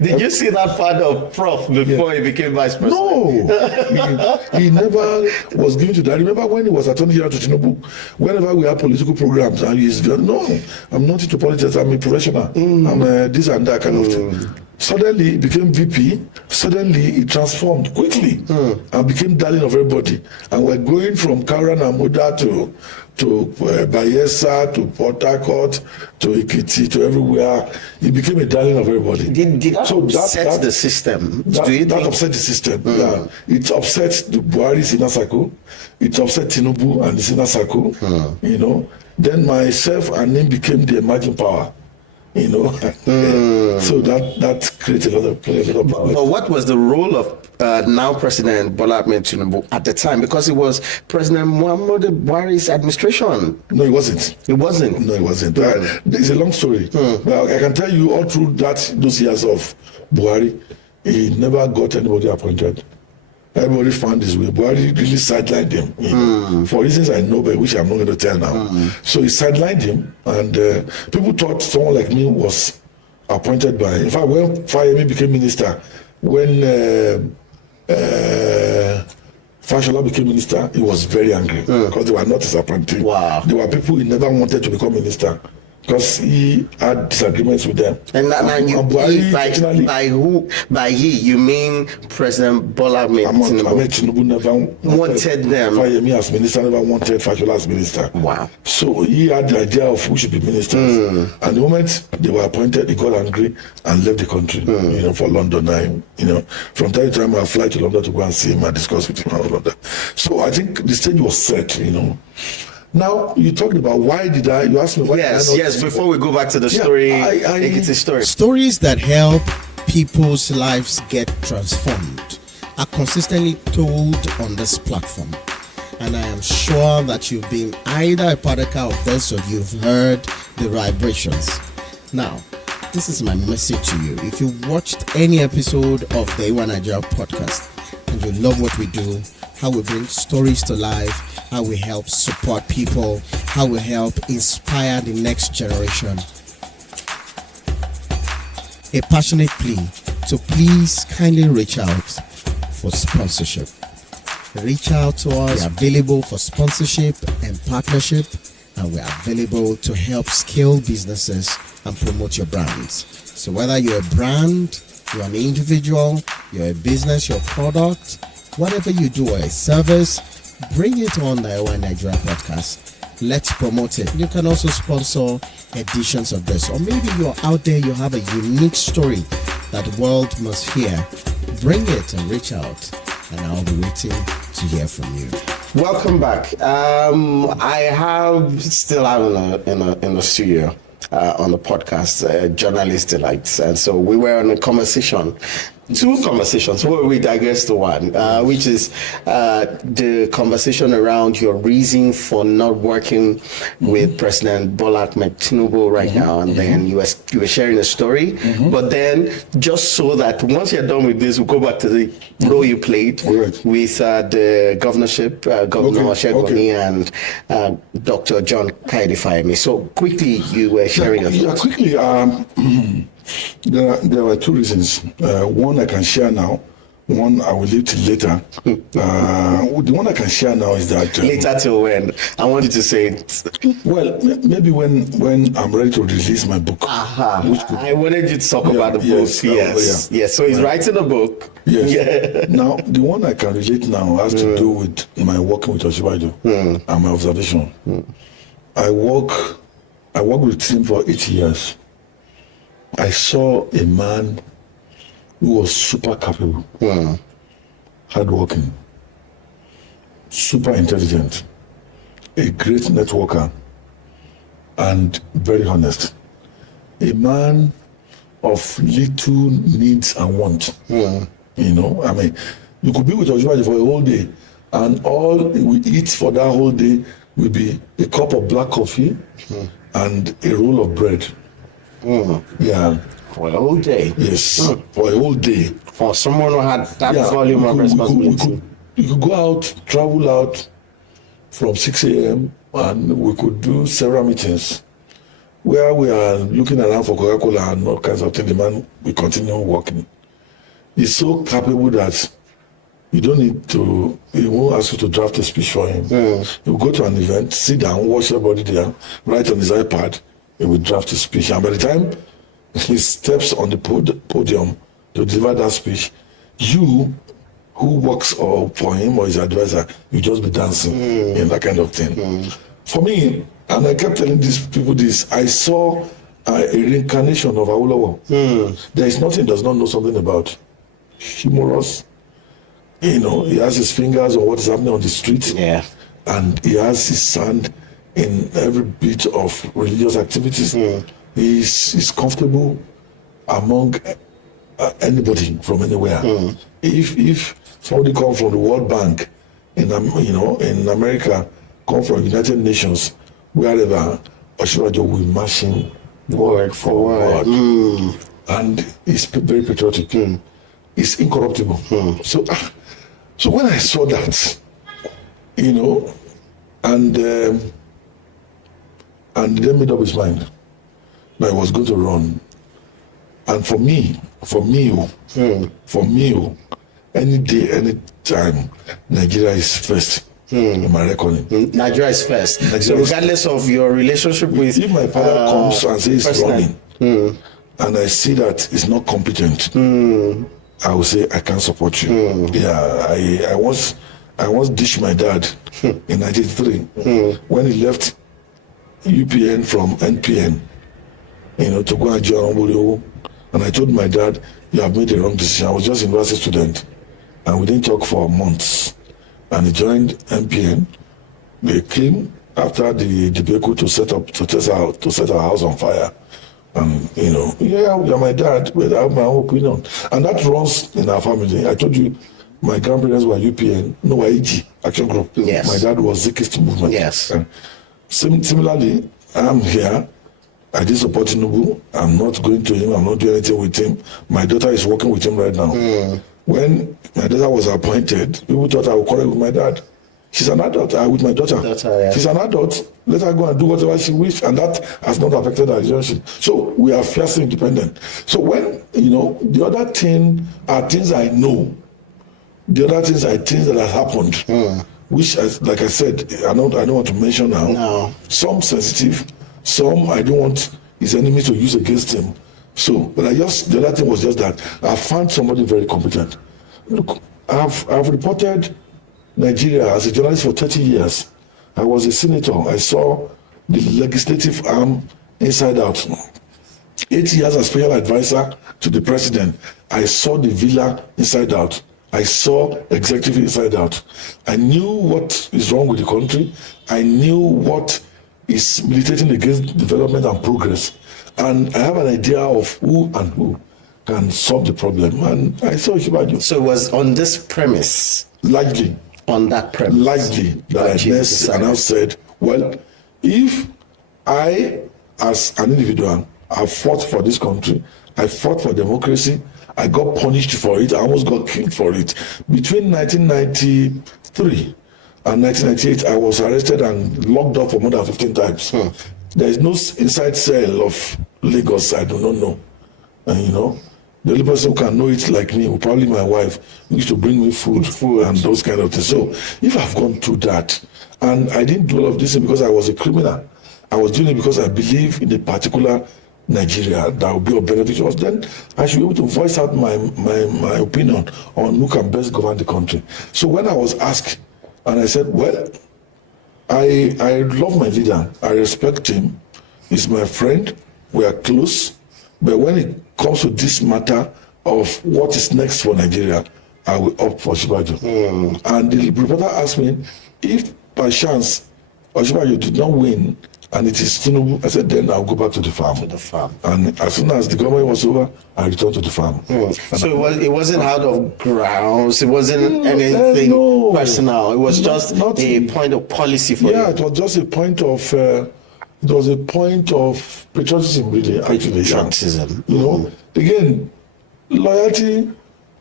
Did you see that part of Prof before he became vice president? No, he never was given to that. Remember when he was Attorney General to Tinubu, whenever we have political programs, and he's no, I'm not into politics, I'm a professional. I'm this and that kind of thing. Suddenly he became VP. Suddenly he transformed quickly and became darling of everybody. And we're going from Karan and Moda to Bayelsa, to Port Harcourt, to Ekiti, to everywhere. He became a darling of everybody. Did that upset the system? That upset the system. Yeah. It upset the Buhari's inner circle. It upset Tinubu and his inner circle. Then myself and him became the emerging power. So that created a lot of problems. But what was the role of now President Bola Ahmed Tinubu at the time? Because it was President Muhammadu Buhari's administration. No, it wasn't. It wasn't? No, it wasn't. It's a long story. Well, I can tell you all through those years of Buhari, he never got anybody appointed. Everybody found his way. Buhari really sidelined him, for reasons I know, but which I'm not going to tell now. So he sidelined him, and people thought someone like me was appointed by. In fact, when Fayemi became minister, when Fashola became minister, he was very angry because they were not his appointee. Wow. There were people he never wanted to become minister because he had disagreements with them. And by he, you mean President Bola Ahmed Tinubu never wanted them. Fayemi as minister, never wanted Fashola as minister. Wow. So he had the idea of who should be ministers. And the moment they were appointed, he got angry and left the country, for London. From time to time I fly to London to go and see him and discuss with him and all of that. So I think the stage was set, Now, you talked about you asked me why. Yes, before we go back to the story, Ekiti story. Stories that help people's lives get transformed are consistently told on this platform. And I am sure that you've been either a partaker of this or you've heard the vibrations. Now, this is my message to you. If you watched any episode of the Iwa Nigeria podcast and you love what we do, how we bring stories to life, how we help support people, how we help inspire the next generation. A passionate plea to please kindly reach out for sponsorship. reach out to us. We're available for sponsorship and partnership, and we're available to help scale businesses and promote your brands. So whether you're a brand, you're an individual, you're a business, your product, whatever you do or a service, bring it on the Ayo Nigeria podcast. Let's promote it. You can also sponsor editions of this, or maybe you're out there, you have a unique story that the world must hear. Bring it and reach out, and I'll be waiting to hear from you. Welcome back. I still have in the studio on the podcast Journalist Delights, and so we were on a conversation. Two conversations where we digress to one, which is the conversation around your reason for not working with President Bola Ahmed Tinubu right now, and then you were sharing a story. But then, just so that once you're done with this, we'll go back to the role you played with the governorship, Governor Oshegoni and Dr. John Kaidi-Fayemi. So quickly, you were sharing your thoughts. Quickly. There were two reasons. One I can share now. One I will leave till later. The one I can share now is that later till when? I want you to say it. Well, maybe when I'm ready to release my book. I wanted you to talk about the book. Yes. So he's writing a book. Yes. Yeah. Now the one I can relate now has to do with my working with Oshibaju and my observation. I worked with him for 8 years. I saw a man who was super capable, hardworking, super intelligent, a great networker, and very honest. A man of little needs and wants. You know, I mean, you could be with Ojubaji for a whole day, and all we eat for that whole day will be a cup of black coffee and a roll of bread. Yeah. For a whole day. Yes. For a whole day. For someone who had that volume of responsibility. You could go out, travel out from 6 a.m. and we could do several meetings where we are looking around for Coca-Cola and all kinds of things. The man will continue working. He's so capable that you don't need to, he won't ask you to draft a speech for him. You go to an event, sit down, watch everybody there, write on his iPad, he will draft a speech. And by the time he steps on the podium to deliver that speech, you who works for him or his advisor, you just be dancing in that kind of thing. For me, and I kept telling these people this, I saw a reincarnation of Awolowo. There is nothing he does not know something about. Humorous, you know, he has his fingers on what is happening on the street, and he has his hand in every bit of religious activities. He's comfortable among anybody from anywhere. If somebody comes from the World Bank in America, come from United Nations, wherever, Oshibaju will be marching word for word. And he's very patriotic. He's incorruptible. So when I saw that, you know, and then made up his mind that I was going to run. And for me, any day, any time, Nigeria is first in my reckoning. Nigeria is first. So regardless of your relationship with... If my father comes and says he's running, and I see that he's not competent, I will say, I can't support you. I once dished my dad in 1993 when he left UPN from NPN, you know, to go and join Ombolio. And I told my dad, you have made the wrong decision. I was just a university student, and we didn't talk for months. And he joined NPN. They came after the debate to set our house on fire. And you know, you're my dad, but I have my own opinion, and that runs in our family. I told you, my grandparents were UPN, no IG Action Group. Yes. My dad was Ekiti movement. Yes. And similarly, I'm here. I did support Tinubu. I'm not going to him. I'm not doing anything with him. My daughter is working with him right now. When my daughter was appointed, people thought I would correct with my dad. She's an adult with my daughter. She's an adult. Let her go and do whatever she wishes, and that has not affected our relationship. So we are fiercely independent. So when, you know, the other thing are things I know the other things I think that have happened, which, like I said, I don't want to mention now. No. Some sensitive, some I don't want his enemy to use against him. So, but the other thing was just that I found somebody very competent. Look, I've reported Nigeria as a journalist for 30 years. I was a senator. I saw the legislative arm inside out. 8 years as special advisor to the president. I saw the villa inside out. I saw executive inside out. I knew what is wrong with the country. I knew what is militating against development and progress. And I have an idea of who can solve the problem. And I saw Shibaju. So it was on this premise. Largely. On that premise. Largely. That I next and I've said, well, if I, as an individual, have fought for this country, I fought for democracy, I got punished for it, I almost got killed for it. Between 1993 and 1998, I was arrested and locked up for more than 15 times. There is no inside cell of Lagos I do not know. And the only person who can know it like me, probably my wife, who used to bring me food and those kind of things. So if I've gone through that, and I didn't do all of this because I was a criminal, I was doing it because I believe in a particular Nigeria that will be of benefit to us, then I should be able to voice out my opinion on who can best govern the country. So when I was asked, and I said, well, I love my leader, I respect him, he's my friend, we are close, but when it comes to this matter of what is next for Nigeria, I will opt for Osinbajo. And the reporter asked me, if by chance Osinbajo did not win, and it is Tinubu, I said, then I'll go back to the farm. And as soon as the government was over, I returned to the farm. So it wasn't out of grounds, it wasn't anything personal, it was just a point of policy for you. Yeah, it was just a point of, patriotism, really, actually. Patriotism. Again, loyalty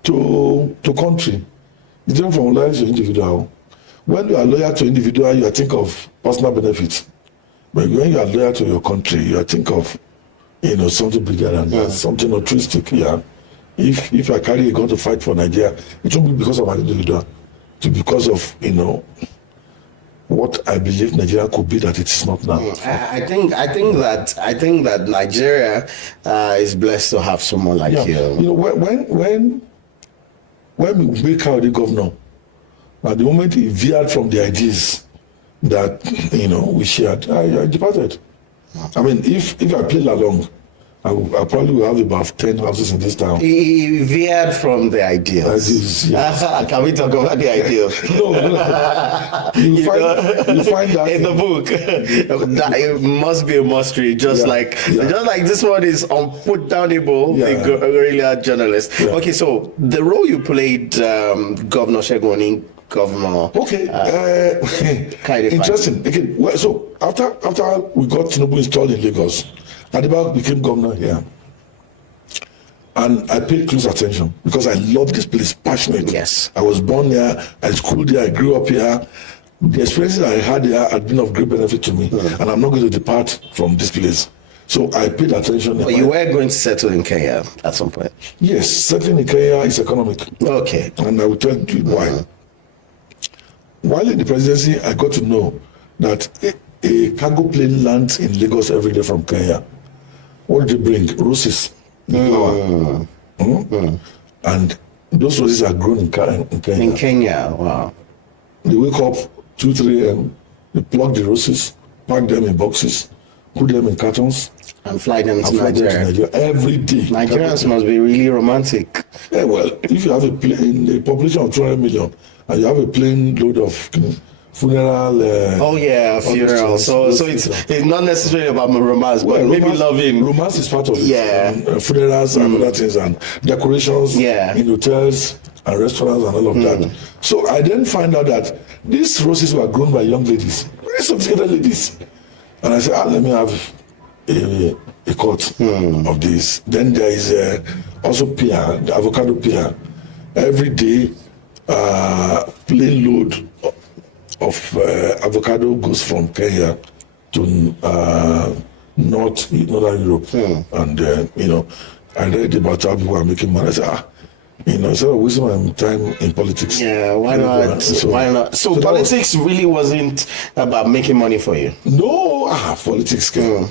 to country is different from loyalty to individual. When you are loyal to individual, you think of personal benefits. But when you are loyal to your country, you think of, something bigger than that, something altruistic. Yeah. If I carry a gun to fight for Nigeria, it won't be because of an individual. It will be because of, what I believe Nigeria could be that it is not now. I think that Nigeria is blessed to have someone like you. When we make out the governor, at the moment he veered from the ideas that we shared, I departed. I mean, if I played along, I probably will have about 10 houses in this town. He veered from the ideas. Yes. Can we talk about the ideas? No. You find that in the book. It must be a mystery. Just like this one is unputdownable. The guerrilla journalist. Yeah. Okay, so the role you played, Governor Shegun, Governor. Okay. Interesting. Again, so after we got Tinubu installed in Lagos, Adiba became governor here. And I paid close attention because I love this place passionately. Yes. I was born here, I schooled here, I grew up here. The experiences I had here had been of great benefit to me. And I'm not going to depart from this place. So I paid attention. But you were going to settle in Kenya at some point? Yes, settling in Kenya is economic. Okay. And I will tell you why. While in the presidency, I got to know that a cargo plane lands in Lagos every day from Kenya. What do they bring? Roses, flower. And those roses are grown in Kenya. In Kenya, wow. They wake up 2, 3 a.m., they pluck the roses, pack them in boxes, put them in cartons, and fly them to Nigeria every day. Nigerians must be really romantic. Yeah, well, if you have a population of 200 million, and you have a plane load of funeral. Funeral. So it's not necessarily about romance, but maybe loving. Romance is part of it. Yeah. Funerals and other things and decorations in hotels and restaurants and all of that. So I then find out that these roses were grown by young ladies, very sophisticated ladies. And I said, let me have a cut of this. Then there is also pear, the avocado pear. Every day, plane load of avocado goes from Kenya to Northern Europe. And, I read about how people are making money. I said, instead of wasting my time in politics. Yeah, why not? Why not? So politics really wasn't about making money for you? No, politics, no.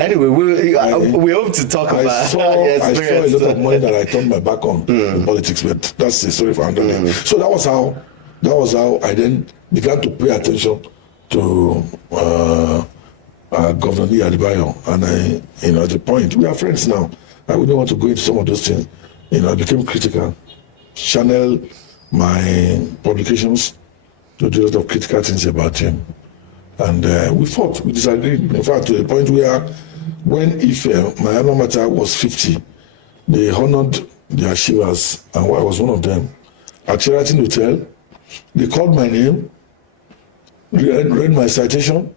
Anyway, we hope to talk about I saw a lot of money that I turned my back on in politics, but that's the story for another day. So that was how I then began to pay attention to Governor Lee Adebayo, and at the point, we are friends now. I wouldn't want to go into some of those things. I became critical, channel my publications to do a lot of critical things about him. And we fought, we disagreed. In fact, to the point where when my alma mater was 50, they honored their achievers, and I was one of them. At Sheraton Hotel, they called my name, read my citation,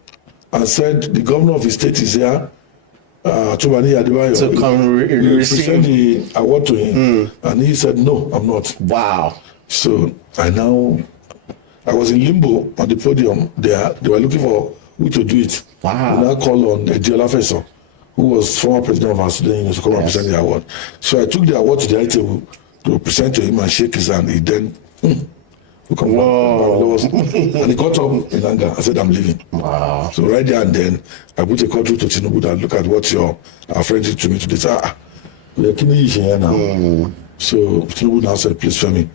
and said the governor of the state is here, Tubani Adebayo, to come present the award to him. And he said, no, I'm not. Wow. So I was in limbo on the podium there. They were looking for who to do it. Wow. And I called on Diola Feso, who was former president of our student union, to come and present the award. So I took the award to the high table to present to him and shake his hand. He then and he got up in anger. I said, I'm leaving. Wow. So right there and then, I put a call through to Tinubu that look at what our friend did to me today. We are killing here now. So Tinubu now said, please, Femi,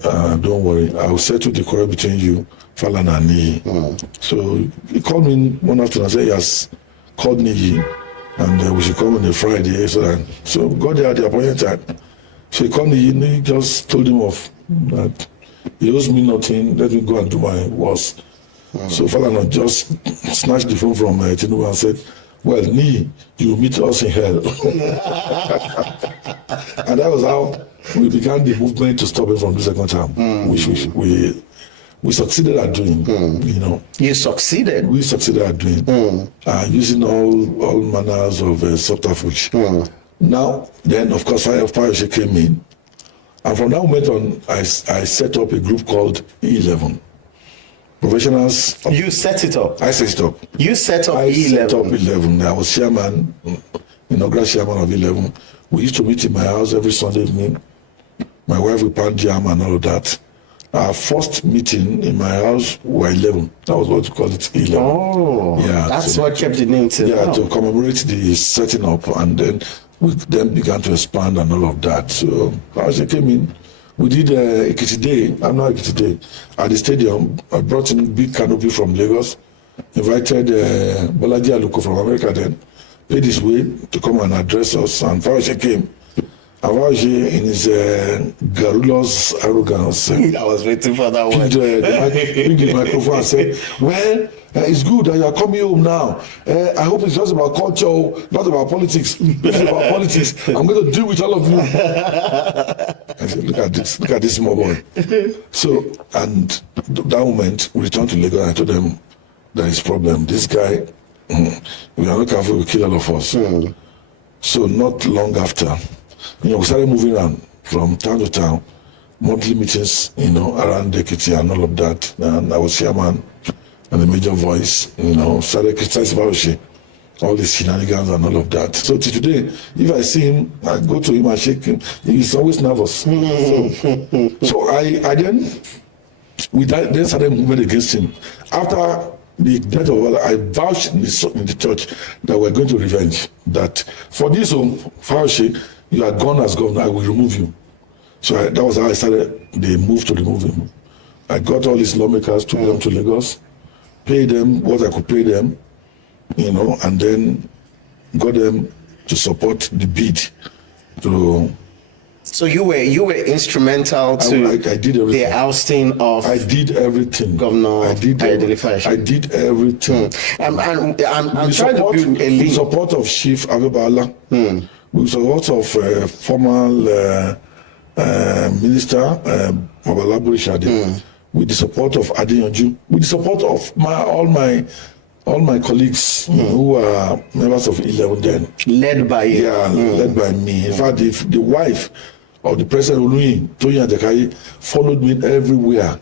don't worry. I will settle the quarrel between you, Falana, and Niyi. So he called me one afternoon and said, he has called Niyi, and we should come on a Friday. So we got there at the appointed time. So he called Niyi, and he just told him off that he owes me nothing, let me go and do my worst. So Falana just snatched the phone from Tinubu and said, well, Niyi, you meet us in hell. And that was how we began the movement to stop him from the second term, which we succeeded at doing. You succeeded? We succeeded at doing, using all manners of subterfuge. Now, then, of course, Fayose came in. And from that moment on, I set up a group called E11. Professionals. You set it up? I set it up. You set up E11? I set up E11. I was chairman, inaugural chairman of E11. We used to meet in my house every Sunday evening. My wife would pound jam and all of that. Our first meeting in my house were 11. That was what we called it, 11. Oh, yeah. That's what kept the name to to commemorate the setting up, and then we then began to expand and all of that. So as I came in, we did Ekiti Day. I'm not Ekiti Day at the stadium. I brought in a big canopy from Lagos, invited Bolaji Aluko from America, then paid his way to come and address us, and Fayose came. Fayose, in his garrulous arrogance, I was waiting for that one. Picked the microphone and said, well, it's good that you are coming home now. I hope it's just about culture, not about politics. This is about politics. I'm going to deal with all of you. I said, look at this small boy. So, and that moment, we returned to Lagos and I told them, there is a problem. This guy, we are not careful, will kill all of us. So not long after, we started moving around from town to town, monthly meetings, around Ekiti and all of that. And I was chairman and the major voice, started criticizing Fayose, all these shenanigans and all of that. So till today, if I see him, I go to him and shake him. He's always nervous. So I then started movement against him. After the death of Bola, I vouched in the church that we're going to revenge. That for this Fayose, you are gone as governor, I will remove you. So that was how I started the move to remove him. I got all these lawmakers, took them to Lagos, paid them what I could pay them, and then got them to support the bid to. So you were instrumental to I did everything. The ousting of. I did everything. Governor. I did everything. I'm trying to build a link. With support of Chief Abebala, with support of former Minister Mabala Burishade, with the support of Adeyanju, with the support of all my colleagues who are members of 11 then. Led by you. Yeah, led by me. In fact, the wife of the President Oluyi, Toyin Adekai, followed me everywhere.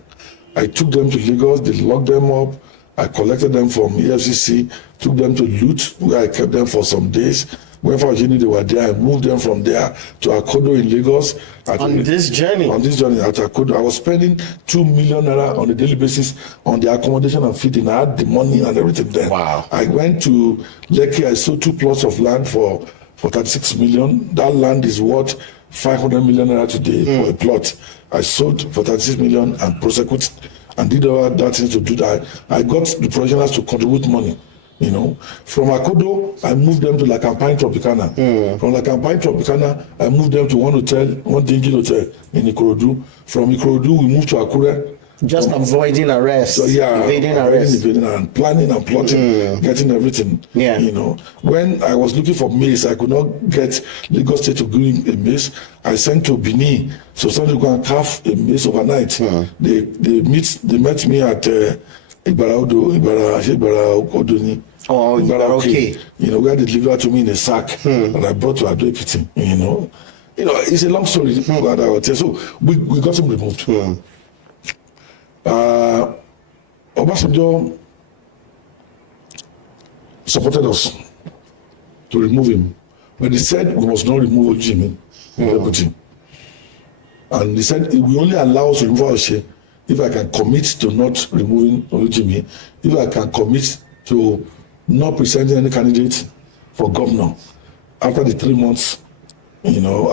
I took them to Lagos, they locked them up. I collected them from EFCC, took them to Lut, where I kept them for some days. When Fawajini, they were there, I moved them from there to Akodo in Lagos. On this journey at Akodo, I was spending 2 million naira on a daily basis on the accommodation and feeding. I had the money and everything there. Wow. I went to Lekki, I sold 2 plots of land for 36 million. That land is worth 500 million naira today for a plot. I sold for 36 million and prosecuted and did all that things to do that. I got the professionals to contribute money. You know, from Akodo, I moved them to La Campagne Tropicana. From La Campagne Tropicana, I moved them to one dingy hotel in Ikorodu. From Ikorodu, we moved to Akure. Just avoiding arrest. So yeah, evading arrest. Evading and planning and plotting, getting everything. Yeah. You know, when I was looking for maize, I could not get Lagos State to give me a maize. I sent to Benin, so somebody go and carve a maize overnight. They met me at Ibara Odoni. Oh, okay. You know, where they delivered to me in a sack that I brought to Ayo-Akande. You know, it's a long story that I will tell. So we got him removed. Obasanjo supported us to remove him, but he said we must not remove Jimmy, deputy. And he said he will only allow us to remove Oshe if I can commit to not removing Jimmy, if I can commit to not presenting any candidate for governor after the 3 months, you know.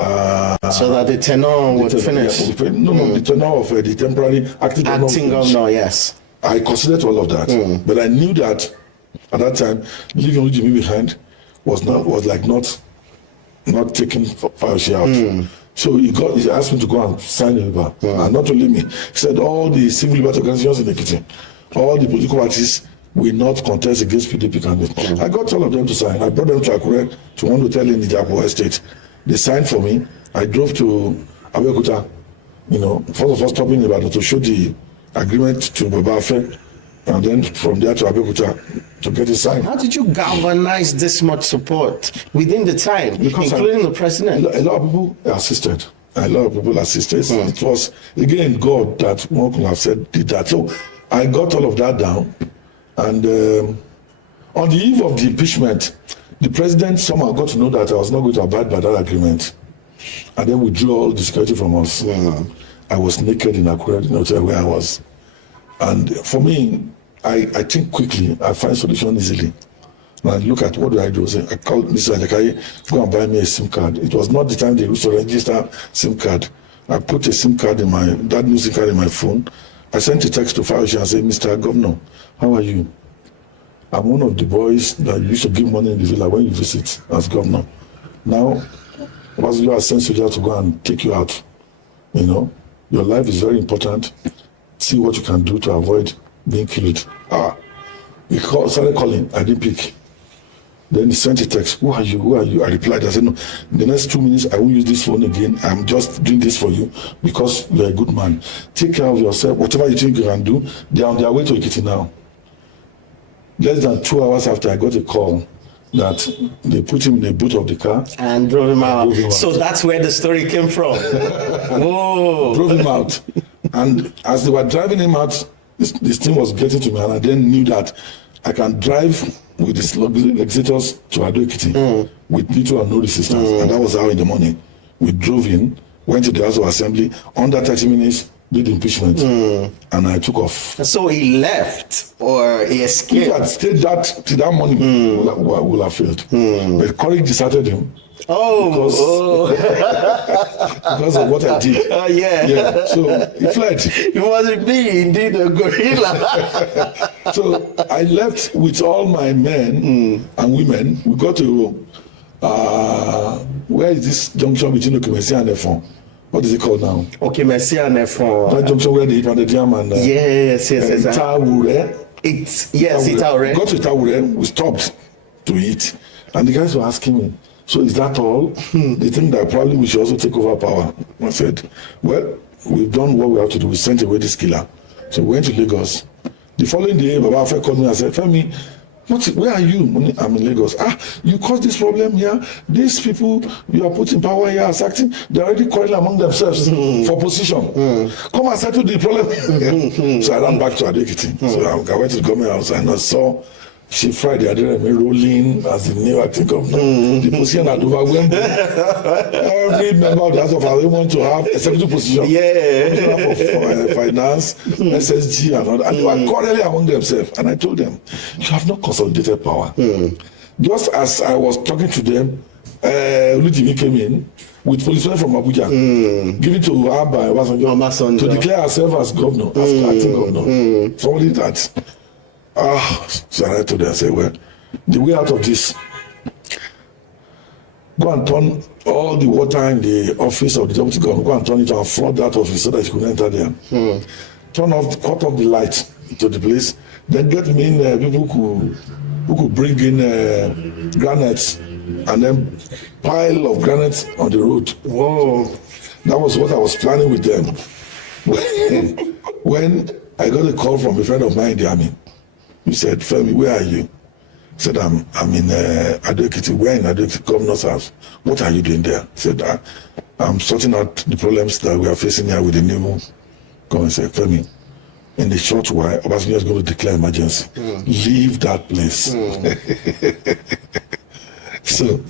So that the tenure would finish. The tenure of the temporary acting governor, yes. I considered all of that, but I knew that at that time leaving Jimmy behind was not taking Fayose out. So he asked me to go and sign a paper, and not only me. He said all the civil liberty organizations in Ekiti, all the political parties will not contest against PDP candidates. I got all of them to sign. I brought them to Akure to one hotel in the Ijapo Estate. They signed for me. I drove to Ayo-Akande, you know, first of all stopping Ibadan to show the agreement to Babafemi, and then from there to Ayo-Akande to get it signed. How did you galvanize this much support within the time, including the president? A lot of people assisted. It was, again, God that one could have said did that. So I got all of that down. And on the eve of the impeachment, the president somehow got to know that I was not going to abide by that agreement. And then withdrew all the security from us. I was naked in Akure, in the hotel where I was. And for me, I think quickly, I find solution easily. And I look at what do I do? I called Mr. Ayo-Akande, go and buy me a SIM card. It was not the time they used to register SIM card. I put a SIM card in that new SIM card in my phone. I sent a text to Fayose and said, Mr. Governor, how are you? I'm one of the boys that used to give money in the villa when you visit as governor. Now, you are sent soldiers to go and take you out. You know, your life is very important. See what you can do to avoid being killed. He started calling. I didn't pick. Then he sent a text. Who are you? Who are you? I replied. I said, no, in the next 2 minutes, I won't use this phone again. I'm just doing this for you because you're a good man. Take care of yourself. Whatever you think you can do, they're on their way to Ekiti now. Less than 2 hours after, I got a call that they put him in the boot of the car and drove him out. So that's where the story came from. Whoa! Drove him out, and as they were driving him out, this thing was getting to me, and I then knew that I can drive with the legislators to Ayo-Akande with little or no resistance, and that was how in the morning we drove in, went to the House of Assembly, under 30 minutes. Did impeachment, and I took off. So he left, or he escaped? If I had stayed till that morning, would have failed. But courage deserted him. Because of what I did. Yeah. So he fled. He wasn't being indeed a guerrilla. So I left with all my men and women. We got to where is this junction between Okemesi and Efon? What is it called now? Okemesi and Efon. That junction where they eat on the jam and yes. Itawure. Itawure. Got to Itawure. We stopped to eat, and the guys were asking me, so is that all? They think that probably we should also take over power. I said, well, we've done what we have to do. We sent away this killer. So we went to Lagos. The following day, Babafemi called me and said, Femi, where are you? I'm in Lagos. You caused this problem here. These people you are putting power here as acting, they're already quarreling among themselves for position. Come and settle the problem. So I ran back to Ayo-Akande. So I went to the government house and I saw She Friday, I didn't rolling as the new acting governor. The position had overwhelmed every member of the House of Assembly want to have executive position. For finance, SSG, and all that. And they were quarreling among themselves. And I told them, you have not consolidated power. Just as I was talking to them, Olujimi came in with policemen from Abuja, giving to Abba Obasanjo to declare herself as governor, as acting governor. Somebody that. So I told her, I said, well, the way out of this, go and turn all the water in the office of the deputy governor, go and turn it and flood that office so that you could enter there. Cut off the light to the place, then get me in people who could bring in granites and then pile of granites on the road. Whoa. That was what I was planning with them. When I got a call from a friend of mine in the army, he said, Femi, where are you? I said, I'm in Ayo-Akande. Where in Ayo-Akande governor's house? What are you doing there? He said, I'm sorting out the problems that we are facing here with the new government. I said, Femi, in a short while, Obasanjo is going to declare emergency. Leave that place. So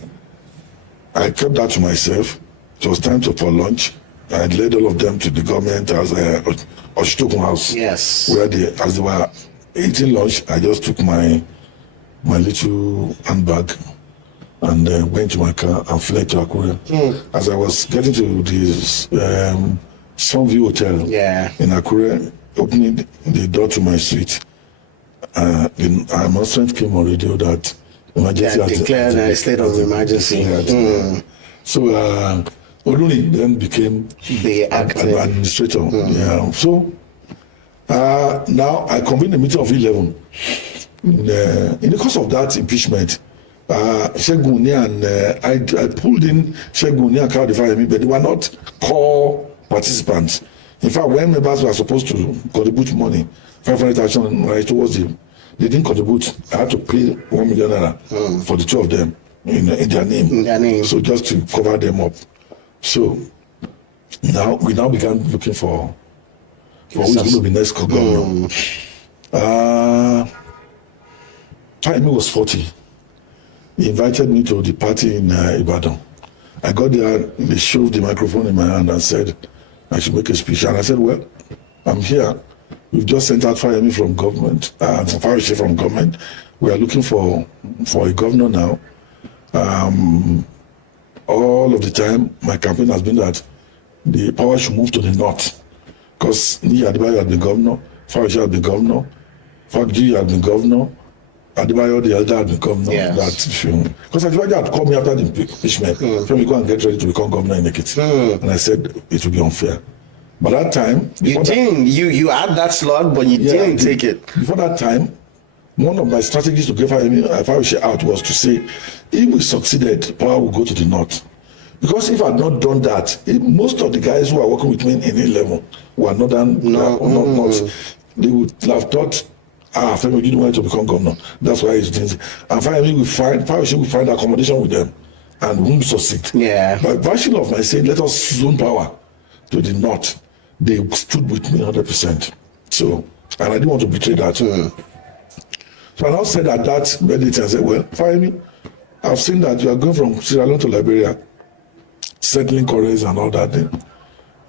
I kept that to myself. It was time for lunch. I had led all of them to the government as Oshitokun house. Yes. Where as they were eating lunch, I just took my little handbag and went to my car and fled to Akure. As I was getting to this Sunview Hotel in Akure, opening the door to my suite, the announcement came on radio that emergency had declared a state of emergency. So Oluni then became the administrator. So now I convened a meeting of 11. In the course of that impeachment, Sheguni and I pulled in Sheguni and Fayemi, but they were not core participants. In fact, when members were supposed to contribute money, 500,000 right towards them, they didn't contribute. I had to pay 1 million naira for the two of them in their name. So just to cover them up. So we began looking for who's going to be next governor. Taimi was 40. He invited me to the party in Ibadan. I got there, they shoved the microphone in my hand and said I should make a speech. And I said, well, I'm here. We've just sent out Fayemi from government, Farishe from government. We are looking for a governor now. All of the time, my campaign has been that the power should move to the north. Because Niyi Adebayo had been governor, Farishe had been governor, Fagji had been governor, Adebayo the elder had been governor. Because Adebayo had called me after the impeachment, Femi, go and get ready to become governor in Ekiti. And I said it would be unfair. But that time, you had that slot, but you didn't take it. Before that time, one of my strategies to get Farishe out was to say, if we succeeded, power will go to the north. Because if I had not done that, most of the guys who are working with me in A-level were not they would have thought, Femi didn't want to become governor. That's why he's doing it. And finally, Farishe will find accommodation with them and won't succeed. By virtue of my saying, let us zone power to the north, they stood with me 100%. So, and I didn't want to betray that. So I now said at that meditation, I said, well, Fayemi, I've seen that you are going from Sierra Leone to Liberia, settling quarrels and all that thing.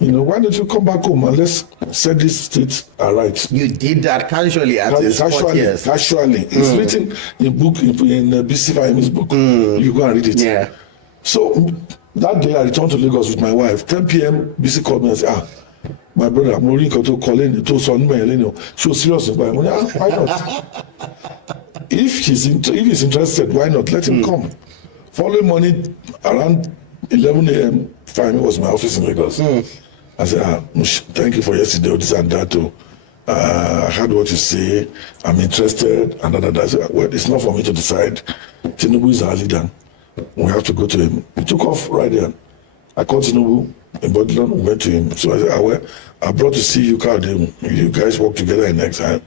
Why don't you come back home and let's set this state aright? You did that casually at his 40 years. Casually. It's written in BC Fayemi's book. You go and read it. So that day I returned to Lagos with my wife. 10 p.m. BC called me and said, my brother, I'm going to call in to son. She was serious about it. Why not? If he's interested, why not? Let him come. Following morning, around 11 a.m., Fayemi was in my office in Lagos. I said, thank you for yesterday, this and that. I heard what you say. I'm interested. And I said, well, it's not for me to decide. Tinubu is our leader. We have to go to him. He took off right there. I called Tinubu in Bodilon. We went to him. So I said, well, I brought to see you, you guys work together in exile.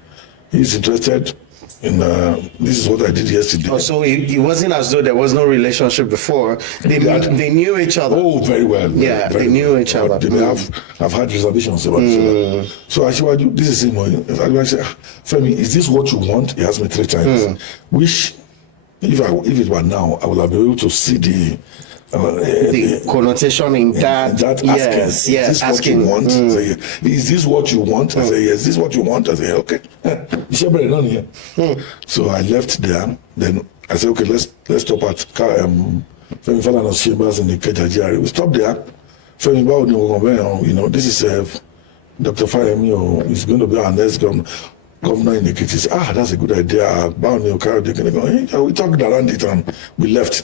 He's interested. this is what I did yesterday. Oh, so it wasn't as though there was no relationship before. They knew each other. Oh, very well. They knew each other. They may have had reservations about each other. So I said, this is him. I said, Femi, is this what you want? He asked me 3 times. Which, if it were now, I would have been able to see the connotation in that. Yes, is this what you want? Say, is this what you want? I say, yes. Is this what you want? I say, okay. So I left there. Then I said, okay, let's stop at Femi Falana's chambers in the Kejajiari. We stopped there. Femi Bao, this is Dr. Fayemi. He's going to be our next governor in Ekiti. He said, that's a good idea. We talked around it and we left.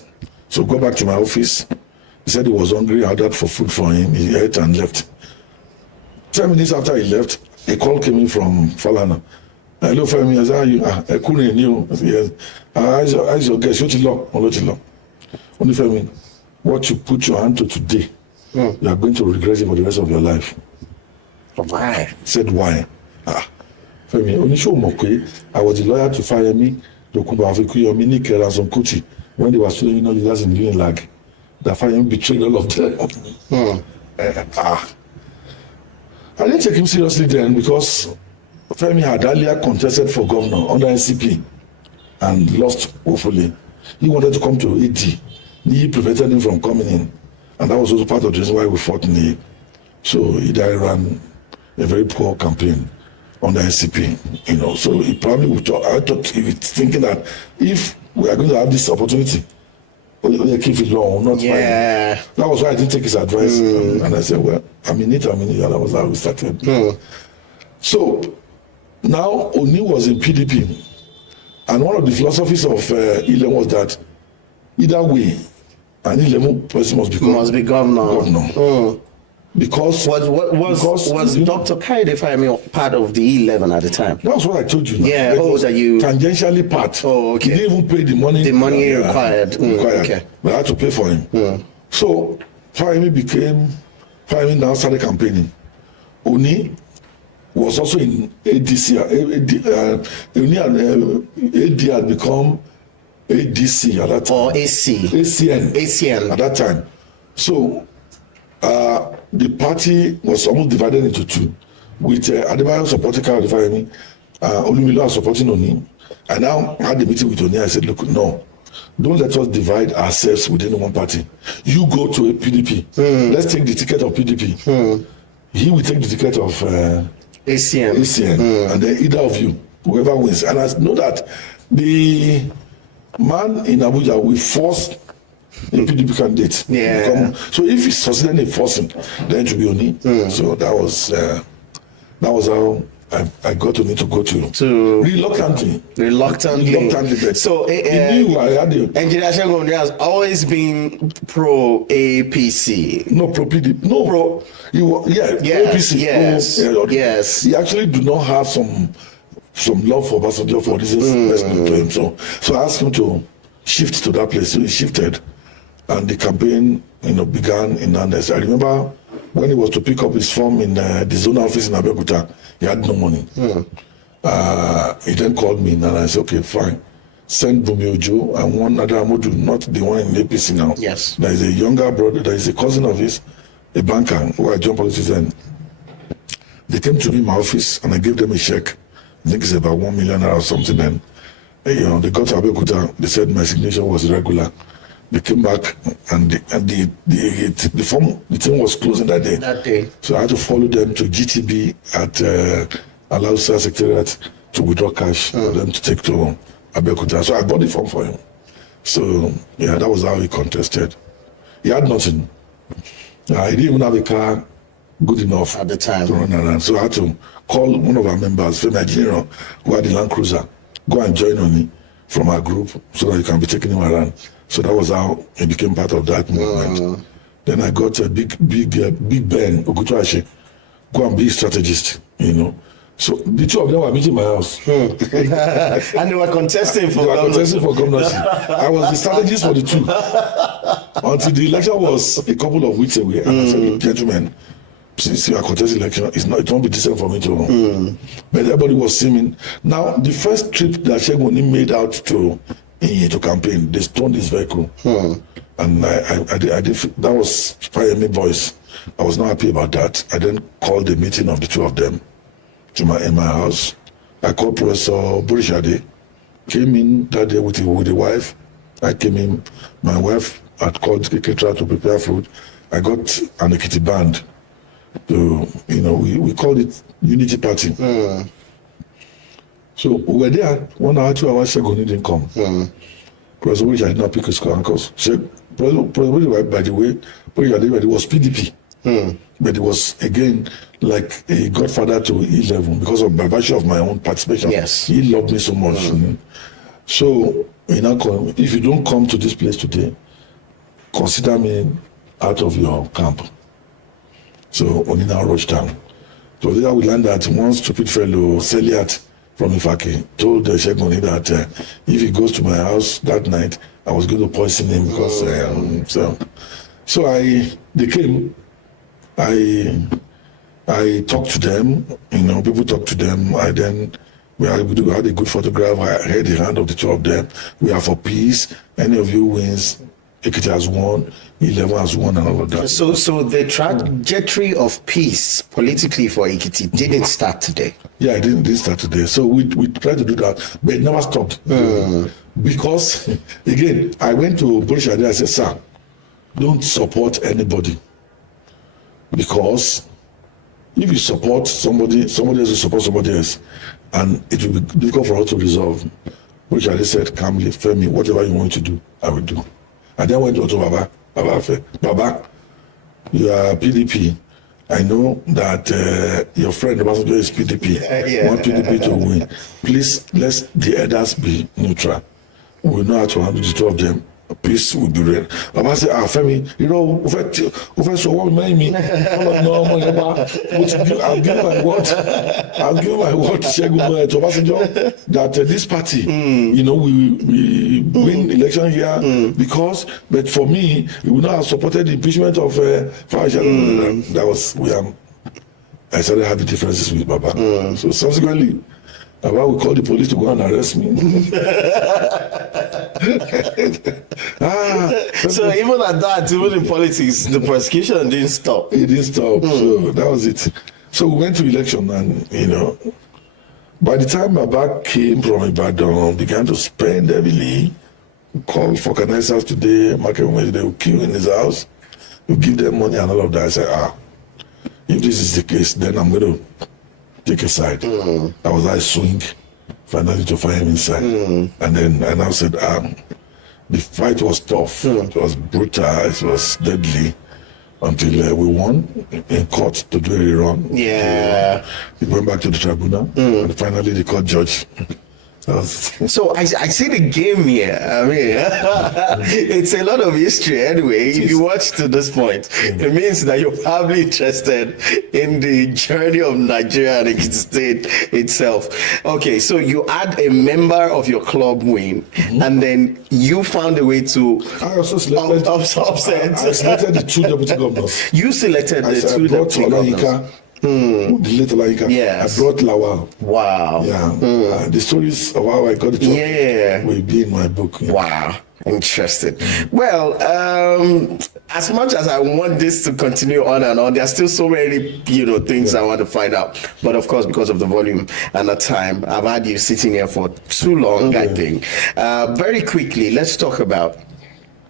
So go back to my office. He said he was hungry. I ordered for food for him. He ate and left. 10 minutes after he left, a call came in from Falana. Hello, Femi. I said, I couldn't hear. I said, yes. I said, okay, shut it low. Only Femi, what you put your hand to today, you are going to regret it for the rest of your life. Why? Said, why? Femi, only show Mokwe. I was the lawyer to fire me, to Kubafiku, Mini Keranson Kuti. When they were stealing leaders in Unilag, the Fayemi betrayed all of them. I didn't take him seriously then because Femi had earlier contested for governor under NCP and lost woefully. He wanted to come to AD. He prevented him from coming in. And that was also part of the reason why we fought in the. So he ran a very poor campaign under NCP, So he probably would. I thought he was thinking that if we are going to have this opportunity, keep it long, not fine. That was why I didn't take his advice. And I said, well, I'm in it. And that was how we started. So now Oni was in PDP. And one of the philosophies of Ilem was that either way, an Ilem person must be governor. Because was Dr. Kaide Fayemi part of the E11 at the time? That's what I told you. Yeah, that you tangentially part. Oh, okay. He didn't even pay the money. The money required. Okay. But I had to pay for him. So Fayemi now started campaigning. Oni was also in ADC. AD had become ADC at that time. Or AC. ACN at that time. So the party was almost divided into two, with Adebayo supporting Fayemi, Olumilo supporting Oni. I now had a meeting with Oni. I said, look, no, don't let us divide ourselves within one party. You go to a PDP. Let's take the ticket of PDP. He will take the ticket of ACN. And then either of you, whoever wins. And I know that the man in Abuja will force a PDP candidate. So if he succeeded in forcing, then it will be Oni. So that was how I got Oni to go to reluctantly. So Engineer Segun has always been pro APC. No, pro PDP. No, pro. APC. Yes. He actually do not have some love for Obasanjo for reasons best known to him. So I asked him to shift to that place. So he shifted. And the campaign, began in earnest. I remember when he was to pick up his form in the zonal office in Abeokuta, he had no money. He then called me and I said, okay, fine. Send Bumi Ojo and one other Amodu, not the one in APC now. Yes. There is a younger brother, there is a cousin of his, a banker, who I joined politics then. They came to me in my office and I gave them a check. I think it's about 1 million or something. Then, they got to Abeokuta. They said my signature was irregular. They came back and the thing was closing that day. So I had to follow them to GTB at Alausa Secretariat to withdraw cash for them to take to Abeokuta. So I bought the form for him. So that was how he contested. He had nothing. He didn't even have a car good enough at the time to run around. So I had to call one of our members, Femi General, who had the Land Cruiser, go and join Oni from our group so that you can be taking him around. So that was how he became part of that movement. Then I got a big Ben Ogutuashe, go and be a strategist, So the two of them were meeting my house. And they were contesting for governorship. I was the strategist for the two. Until the election was a couple of weeks away. And I said, gentlemen, since you are contesting election, it won't be decent for me to. But everybody was seeing me. Now, the first trip that Shegoni made out to campaign, they stoned his vehicle. And I did, that was Fire-Me voice. I was not happy about that. I then called the meeting of the two of them in my house. I called Professor Burishade, came in that day with the wife. I came in, my wife had called the caterer to prepare food. I got an Ekiti band to, we called it Unity Party. So we were there 1 hour, 2 hours, Shegoni didn't come. Professor Burishade did not pick his call because Professor Burishade, by the way, Burishade was PDP. But it was, again, like a godfather to 11 because of by virtue of my own participation. Yes. He loved me so much. So, if you don't come to this place today, consider me out of your camp. So, Onina rushed down. So there we learned that one stupid fellow, Seliat from Ifaki, told Shegoni that if he goes to my house that night, I was going to poison him because, they came. I talked to them, people talked to them. We had a good photograph. I held the hand of the two of them. We are for peace. Any of you wins, Ekiti has won, 11 has won, and all of that. So the trajectory of peace politically for Ekiti didn't start today. Yeah, it didn't start today. So we tried to do that, but it never stopped. Because, again, I went to Burishade and I said, sir, don't support anybody. Because if you support somebody else will support somebody else, and it will be difficult for us to resolve. Which I said calmly, Femi, whatever you want to do, I will do. I then went to Baba, you are PDP. I know that your friend Obasanjo is PDP. Want PDP to win. Please, let the others be neutral. We know how to handle the two of them. Peace will be real. Baba said, Femi, so what me? I'll give my word to Shegun to Obasanjo that this party, we win election here because, but for me, we would not have supported the impeachment of Faisal. That was I started having differences with Baba. So subsequently, Baba will call the police to go and arrest me. So even at that, even in politics, the persecution didn't stop. It didn't stop. So that was it. So we went to election and, by the time Baba came from Ibadan, began to spend heavily, called for organizers today, market women, they will queue in his house, you give them money and all of that. I said, if this is the case, then I'm going to take a side. I swing finally to find him inside. And then I now said, the fight was tough. It was brutal. It was deadly until we won in court to do a rerun. Yeah. We went back to the tribunal and finally the court judge. So I see the game here. I mean, it's a lot of history anyway. If you watch to this point, it means that you're probably interested in the journey of Nigeria and Ekiti State itself. Okay, so you had a member of your club win, and then you found a way to upset. I selected the two deputy governors. You selected the two deputy governors. The late Olayinka. Yes. I brought Lawal. Wow. Yeah. The stories of how I got it will be in my book. Yeah. Wow. Interesting. Well, as much as I want this to continue on and on, there's still so many, things I want to find out. But of course, because of the volume and the time, I've had you sitting here for too long, I think. Very quickly, let's talk about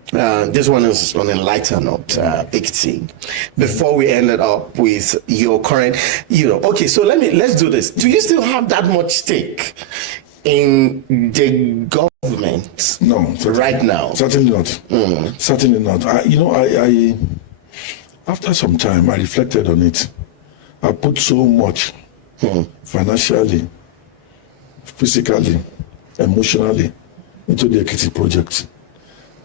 this one is on a lighter note, Ekiti. Before we ended up with your current, okay, so let's do this. Do you still have that much stake in the government? No, right now. Certainly not. Certainly not. I after some time, I reflected on it. I put so much financially, physically, emotionally into the Ekiti project.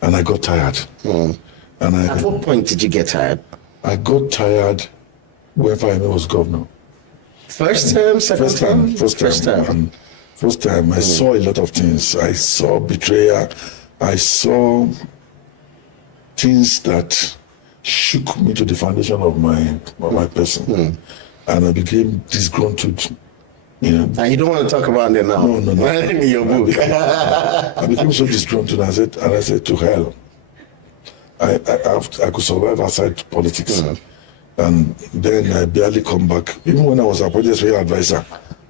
And I got tired. And at what point did you get tired? I got tired when Fayemi was governor. First term, second term? First time. First time. I saw a lot of things. I saw betrayal. I saw things that shook me to the foundation of my person. And I became disgruntled. And you don't want to talk about it now. No. In your book. I became so disgruntled, and I said, to hell. I could survive outside politics. And then I barely come back. Even when I was appointed as advisor,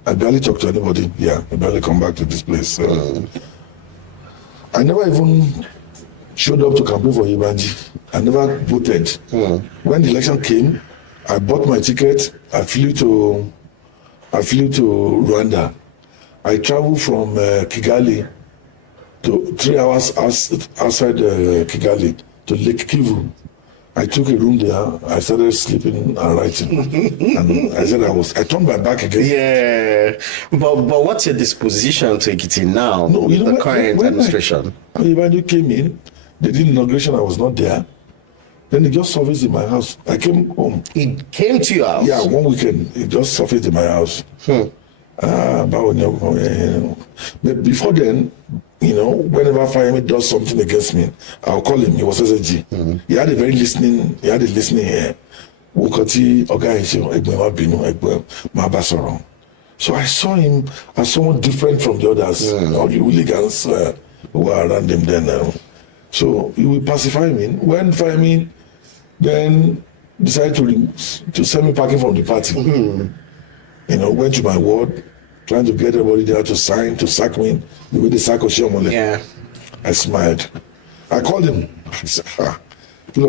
I barely talk to anybody. Yeah, I barely come back to this place. I never even showed up to campaign for Ibanji. I never voted. When the election came, I bought my ticket. I flew to Rwanda. I traveled from Kigali to 3 hours outside Kigali to Lake Kivu. I took a room there. I started sleeping and writing. And I said I turned my back again. Yeah. But what's your disposition to Ekiti now? No, you know, the current administration? When you came in, they did inauguration, I was not there. Then it just surfaced in my house. I came home. It came to your house? Yeah, one weekend. It just surfaced in my house. But before then, whenever Fayemi does something against me, I'll call him. He was SSG. He had a listening ear. So I saw him as someone different from the others, all the hooligans who were around him then. So he will pacify me. When Fayemi then decided to send me packing from the party, went to my ward, trying to get everybody there to sign, to sack me, the way they sack Oshiomole. Yeah. I smiled. I called him. I said, he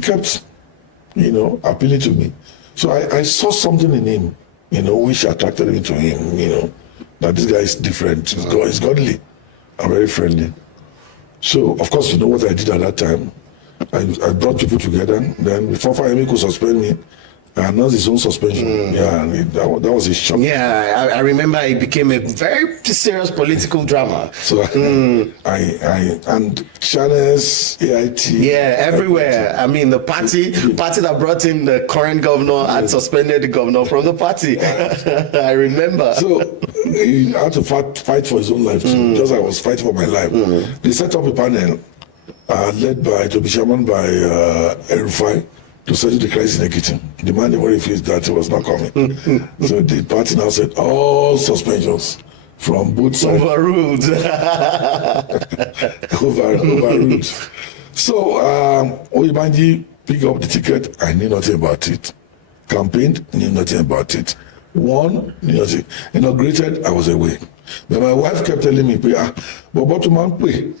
kept, appealing to me. So I saw something in him, which attracted me to him, that this guy is different. He's godly and very friendly. So, of course, what I did at that time. I brought people together. Then before Fayemi could suspend me, I announced his own suspension. Yeah, and that was a shock. Yeah, I remember it became a very serious political drama. So and channels, AIT. Yeah, everywhere. I mean, the party that brought in the current governor had suspended the governor from the party. I remember. So he had to fight for his own life too, just like I was fighting for my life. They set up a panel led by, to be chairman by Erufai, to settle the crisis in Ekiti. The man never refused that he was not coming. So the party now said all suspensions from both sides. Overruled. Overruled. So Oyibanji picked up the ticket. I knew nothing about it. Campaigned, knew nothing about it. Won, knew nothing. Inaugurated, I was away. But my wife kept telling me, but what to man pay?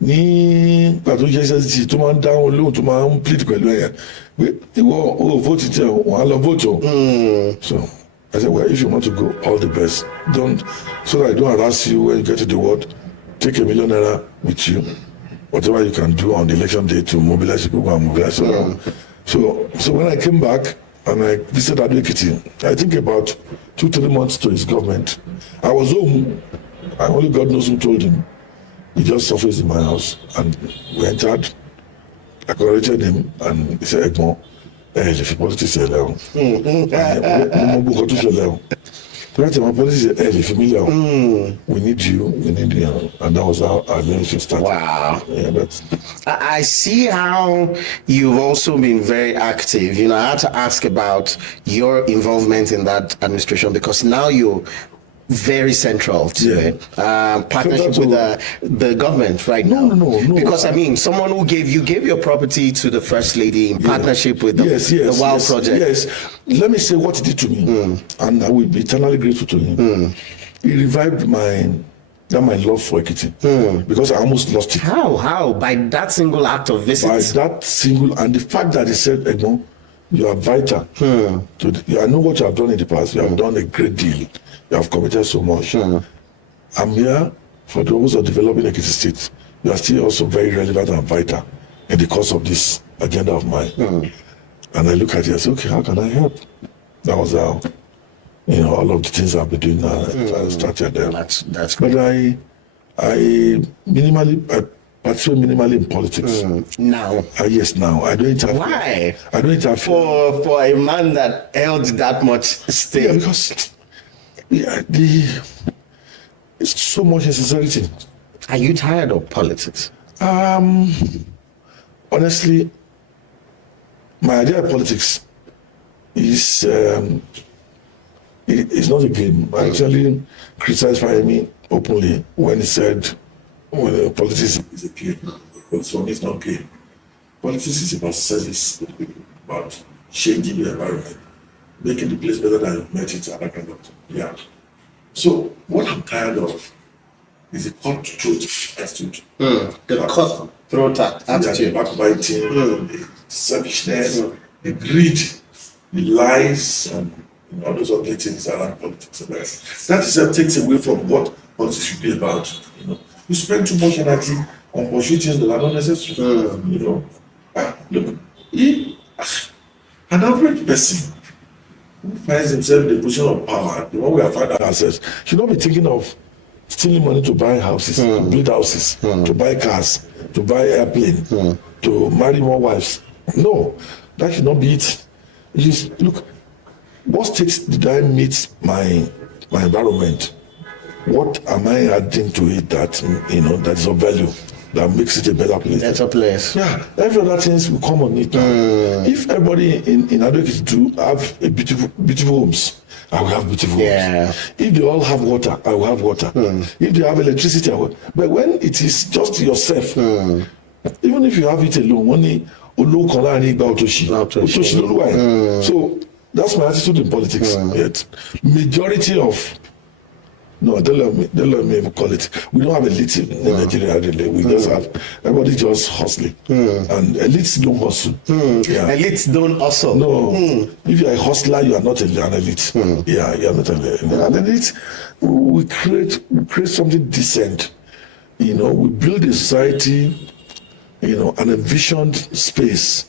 Ní pàtó JSSG tó máa ń dáhùn lóhùn tó máa ń plead pẹ̀lú ẹ̀yà pé ìwọ vote jẹ́ wọ́n á lọ vote. So I said, well, if you want to go, all the best. So that I don't harass you when you get to the ward. Take $1 million with you. Whatever you can do on the election day to mobilize people and mobilize. So when I came back and I visited Ekiti, I think about 2-3 months to his government. I was home. And only God knows who told him. He just surfaced in my house and we entered. I corrected him and he said, Egmont, if you politics say now. We need you, and that was how our relationship started. Wow. Yeah, I see how you've also been very active. I had to ask about your involvement in that administration because now you're very central to it. Partnership with the government right now. No. Because someone who gave your property to the First Lady in partnership with the WOW project. Yes. Let me say what he did to me, and I will be eternally grateful to him. He revived my love for Ekiti because I almost lost it. How? By that single act of visit? By that single, and the fact that he said, Egmont, you are vital. I know what you have done in the past. You have done a great deal. You have committed so much. I'm here for the purpose of developing Ekiti State. You are still also very relevant and vital in the course of this agenda of mine. And I look at it and say, okay, how can I help? That was how, all of the things I've been doing now. I started there. That's great. But I participate minimally in politics. Now? Yes, now. I don't interfere. Why? I don't interfere. For a man that held that much stake. Yeah, because it's so much insincerity. Are you tired of politics? Honestly, my idea of politics is it's not a game. I actually criticized Fahimi openly when he said, well, politics is a game. Because for me, it's not a game. Politics is about service to the people, about changing the environment, making the place better than you met it, and that kind of thing. Yeah. So what I'm tired of is a cutthroat attitude. The cutthroat attitude. The backbiting, the selfishness, the greed, the lies, and all those other things around politics. That itself takes away from what politics should be about. You spend too much energy on pursuing things that are not necessary. Look, an average person who finds himself in the position of power, the one we have found ourselves, should not be thinking of stealing money to buy houses, to build houses, to buy cars, to buy airplane, to marry more wives. No, that should not be it. Just look, what stakes did I meet my environment? What am I adding to it that that's of value, that makes it a better place? Better place. Yeah, every other things will come on it. If everybody in Ayo-Akande do have a beautiful homes, I will have beautiful homes. If they all have water, I will have water. If they have electricity, I will. But when it is just yourself, even if you have it alone, so that's my attitude in politics. Yet majority of don't let me even call it. We don't have elites in Nigeria really. We just have everybody just hustling. And elites don't hustle. Elites don't hustle. No. If you're a hustler, you are not an elite. Yeah, you are not an elite. We create something decent. We build a society, an envisioned space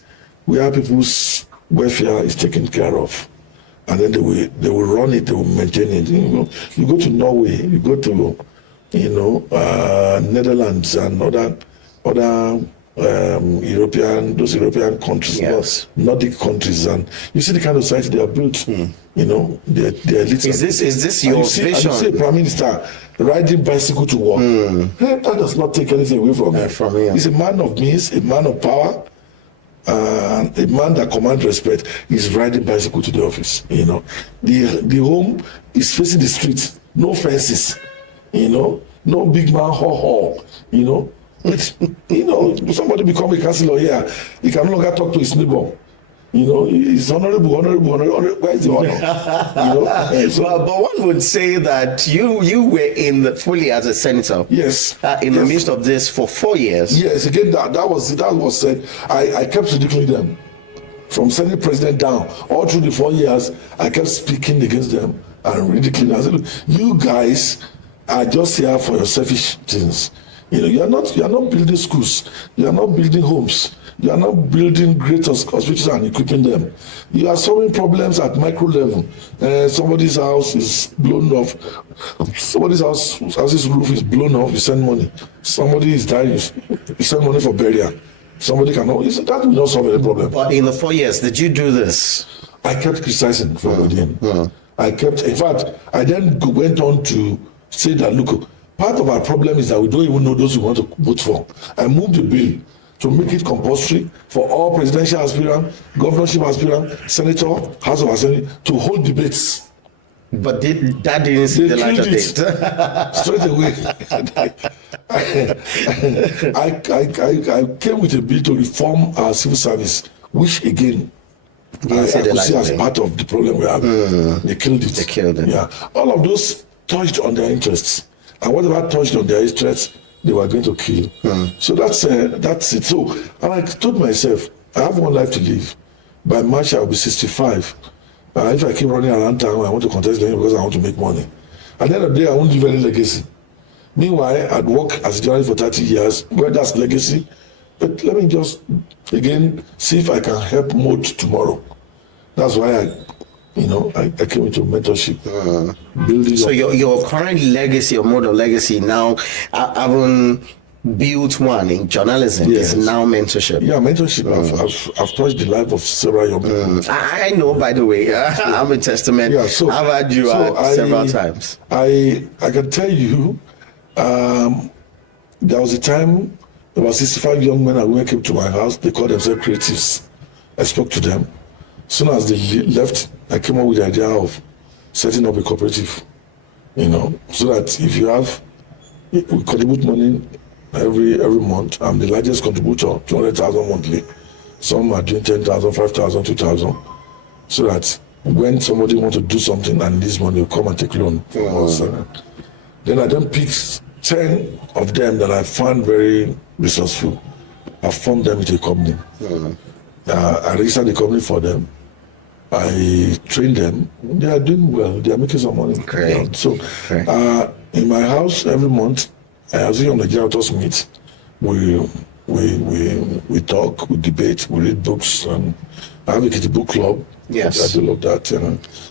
where people's welfare is taken care of. And then they will run it, they will maintain it. You go to Norway, you go to Netherlands and other European countries, Nordic countries, and you see the kind of society they are built. They're elite. Is this your vision? And you see a prime minister riding bicycle to work. That does not take anything away from him. He's a man of means, a man of power. A man that commands respect is riding bicycle to the office. The home is facing the street, no fences. No big man ho. Somebody become a councillor here, he can no longer talk to his neighbor. He's honorable. Where is the honor? But one would say that you were fully as a senator. Yes. In the midst of this for 4 years. Yes. Again, that was said. I kept ridiculing them, from Senate President down, all through the 4 years. I kept speaking against them and ridiculing. I said, look, you guys are just here for your selfish things. You are not building schools. You are not building homes. You are not building great hospitals and equipping them. You are solving problems at micro level. Somebody's house is blown off. Somebody's house's roof is blown off. You send money. Somebody is dying. You send money for burial. Somebody cannot. That will not solve any problem. But in the 4 years, did you do this? I kept criticizing from within. In fact, I then went on to say that, look, part of our problem is that we don't even know those we want to vote for. I moved the bill to make it compulsory for all presidential aspirants, governorship aspirants, senator, House of Assembly to hold debates. But that didn't see the light of day. Straight away. I came with a bill to reform our civil service, which again, I could see as part of the problem we have. They killed it. Yeah. All of those touched on their interests. And whatever touched on their interests, they were going to kill. So that's it. So, and I told myself, I have one life to live. By March, I will be 65. If I keep running around town, I want to contest because I want to make money. At the end of the day, I won't leave any legacy. Meanwhile, I'd work as a journalist for 30 years, where that's legacy. But let me just, again, see if I can help mold tomorrow. That's why I came into mentorship. Building so your current legacy, your model legacy now, having built one in journalism, is now mentorship. Yeah, mentorship. I've touched the life of several young people. I know, by the way, I'm a testament. Yeah, so, I've had you several times. I can tell you, there was a time about 65 young men and women came to my house. They called themselves creatives. I spoke to them. As soon as they left, I came up with the idea of setting up a cooperative, so that if you have, we contribute money every month. I'm the largest contributor, 200,000 monthly. Some are doing 10,000, 5,000, 2,000, so that when somebody wants to do something and needs money, will come and take loan. Then I then picked 10 of them that I found very resourceful. I formed them into a company. I registered the company for them. I trained them. They are doing well. They are making some money. Great. So, in my house every month, as we on the authors meet, we talk, we debate, we read books, and I have a Ekiti book club. Yes. I do love that.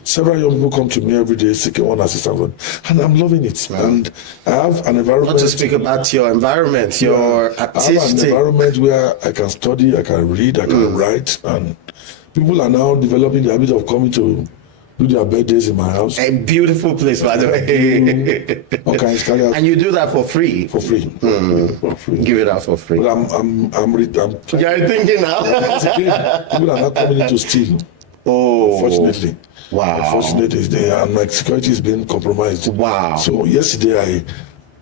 Several young people come to me every day seeking one assistance, and I'm loving it. And I have an environment. Not to speak about your environment, your artistic. I have an environment where I can study, I can read, I can write, and people are now developing the habit of coming to do their birthdays in my house. A beautiful place, by the way. Okay, and you do that for free. For free. For free. Give it out for free. But I'm You're thinking now. People are not coming in to steal. Unfortunately. Wow. Unfortunately, and my security is being compromised. Wow. So yesterday,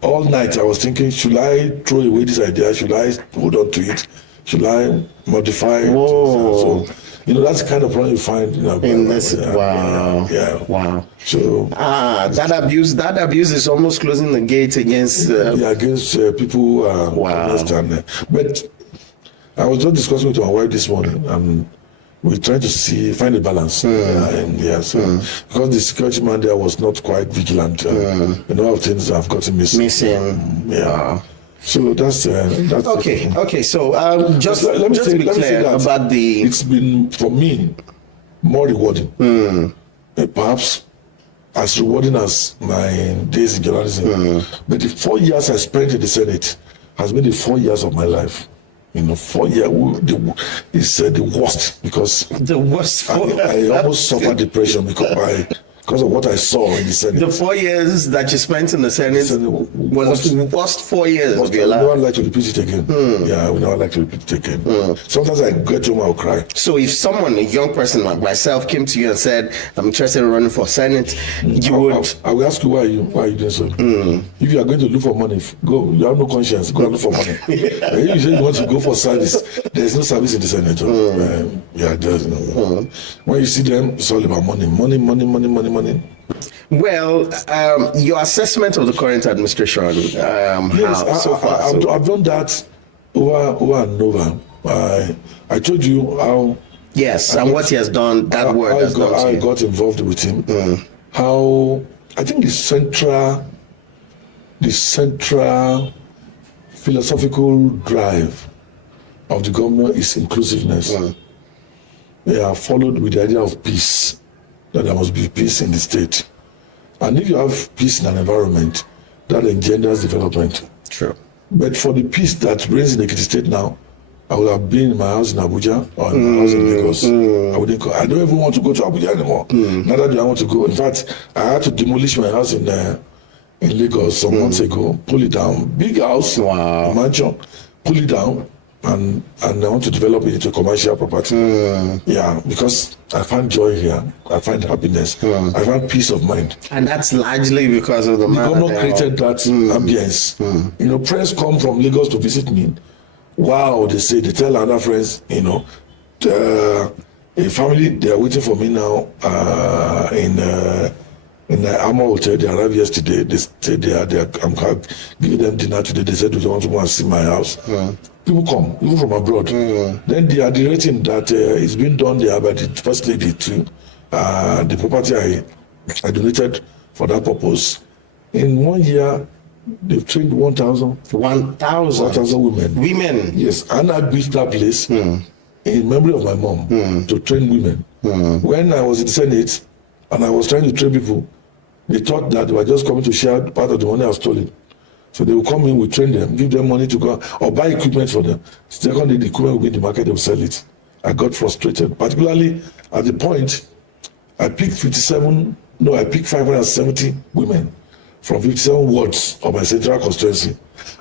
all night I was thinking, should I throw away this idea? Should I hold on to it? Should I modify it? Whoa. So, that's the kind of problem you find in this. Wow. Yeah. Wow. So that abuse is almost closing the gate against people who are honest. But I was just discussing with my wife this morning, and we're trying to find a balance. Because the security man there was not quite vigilant. A lot of things have gotten missing. Wow. So that's okay. Okay, so just let me be clear about the. It's been for me more rewarding, perhaps as rewarding as my days in journalism. But the 4 years I spent in the Senate has been the 4 years of my life. 4 years is the worst, because the worst. I almost suffered depression because of what I saw in the Senate. The 4 years that you spent in the Senate was the worst 4 years of your life. I would never like to repeat it again. I would never like to repeat it again. Sometimes I get home, I'll cry. So if someone, a young person like myself, came to you and said, I'm interested in running for Senate, I will ask you, why are you doing so? If you are going to look for money, go. You have no conscience, go and look for money. If you say you want to go for service, there's no service in the Senate. There's no. When you see them, it's all about money. Money. Well, your assessment of the current administration, I've done that over and over. I told you how. Yes, and what he has done, I got involved with him. How I think the central philosophical drive of the government is inclusiveness. They are followed with the idea of peace, that there must be peace in the state. And if you have peace in an environment, that engenders development. True. But for the peace that reigns in Ekiti State now, I would have been in my house in Abuja or in my house in Lagos. I don't even want to go to Abuja anymore. Neither do I want to go. In fact, I had to demolish my house in Lagos some months ago, pull it down. Big house, mansion, pull it down. And I want to develop it into commercial property. Because I find joy here. I find happiness. I find peace of mind. And that's largely because of the government created that ambience. Friends come from Lagos to visit me. Wow, they tell other friends, a family, they are waiting for me now in the Armour Hotel. They arrived yesterday. They said I'm giving them dinner today. They said they want to go and see my house. People come, even from abroad. Then they are directing that it's been done there by the first lady too. The property I donated for that purpose. In 1 year, they've trained 1,000 women. Women? Yes, and I built that place in memory of my mom to train women. When I was in the Senate and I was trying to train people, they thought that they were just coming to share part of the money I was stolen. So they will come in, we train them, give them money to go or buy equipment for them. Secondly, the equipment will be in the market, they will sell it. I got frustrated, particularly at the point I picked 570 women from 57 wards of my central constituency.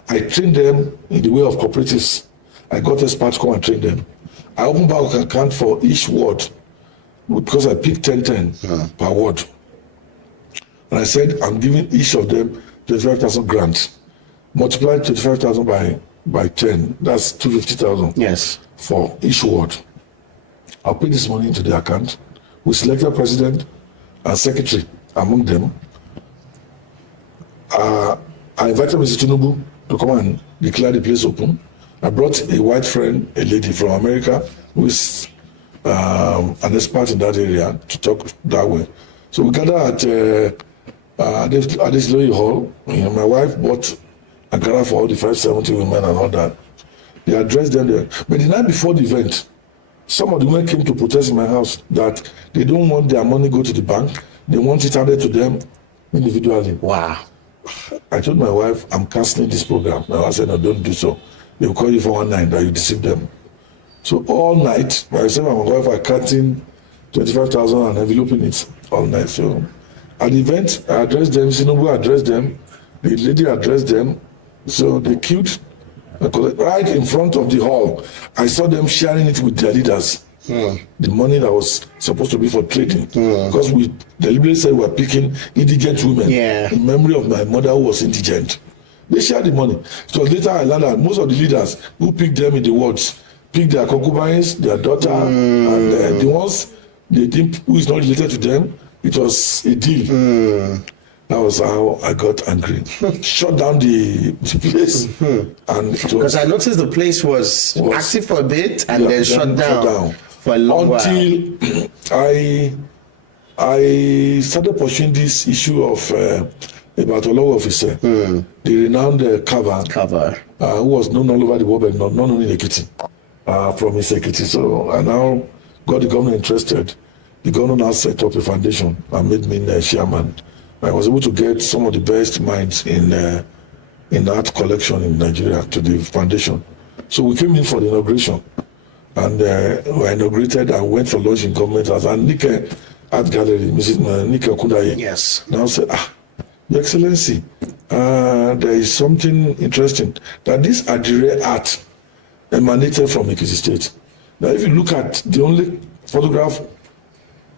I trained them in the way of cooperatives. I got experts to come and train them. I opened bank account for each ward because I picked 10 per ward. And I said, I'm giving each of them 25,000 grants. Multiply 25,000 by 10, that's 250,000. Yes. For each ward. I'll put this money into the account. We selected president and secretary among them. I invited Mr. Tinubu to come and declare the place open. I brought a white friend, a lady from America, who is an expert in that area, to talk that way. So we gathered at this Loyi Hall. My wife bought Ankara for all the 570 women and all that. They addressed them there. But the night before the event, some of the women came to protest in my house that they don't want their money go to the bank. They want it added to them individually. Wow. I told my wife, I'm canceling this program. I said, no, don't do so. They will call you for 1 night that you deceived them. So all night, myself and my wife are counting 25,000 and enveloping it all night. So at the event, I addressed them, Tinubu addressed them, the lady addressed them. So they queued right in front of the hall. I saw them sharing it with their leaders. The money that was supposed to be for trading. Because we deliberately said we were picking indigent women in memory of my mother who was indigent. They shared the money. So later I learned that most of the leaders who picked them in the wards picked their concubines, their daughter, and the ones they didn't, who is not related to them. It was a deal. That was how I got angry. Shut down the place. And it was, because I noticed the place was active for a bit and then shut down for a long while. Until I started pursuing this issue of about a law officer, the renowned Cover, who was known all over the world, but not only in Ekiti, from his Ekiti. So I now got the government interested. The government now set up a foundation and made me the chairman. I was able to get some of the best minds in art collection in Nigeria to the foundation. So we came in for the inauguration, and we inaugurated and went for lunch in government house. And Nike Art Gallery, Mrs. Nike Kundaye, now said, Your Excellency, there is something interesting, that this Adire art emanated from Ekiti State. Now if you look at the only photograph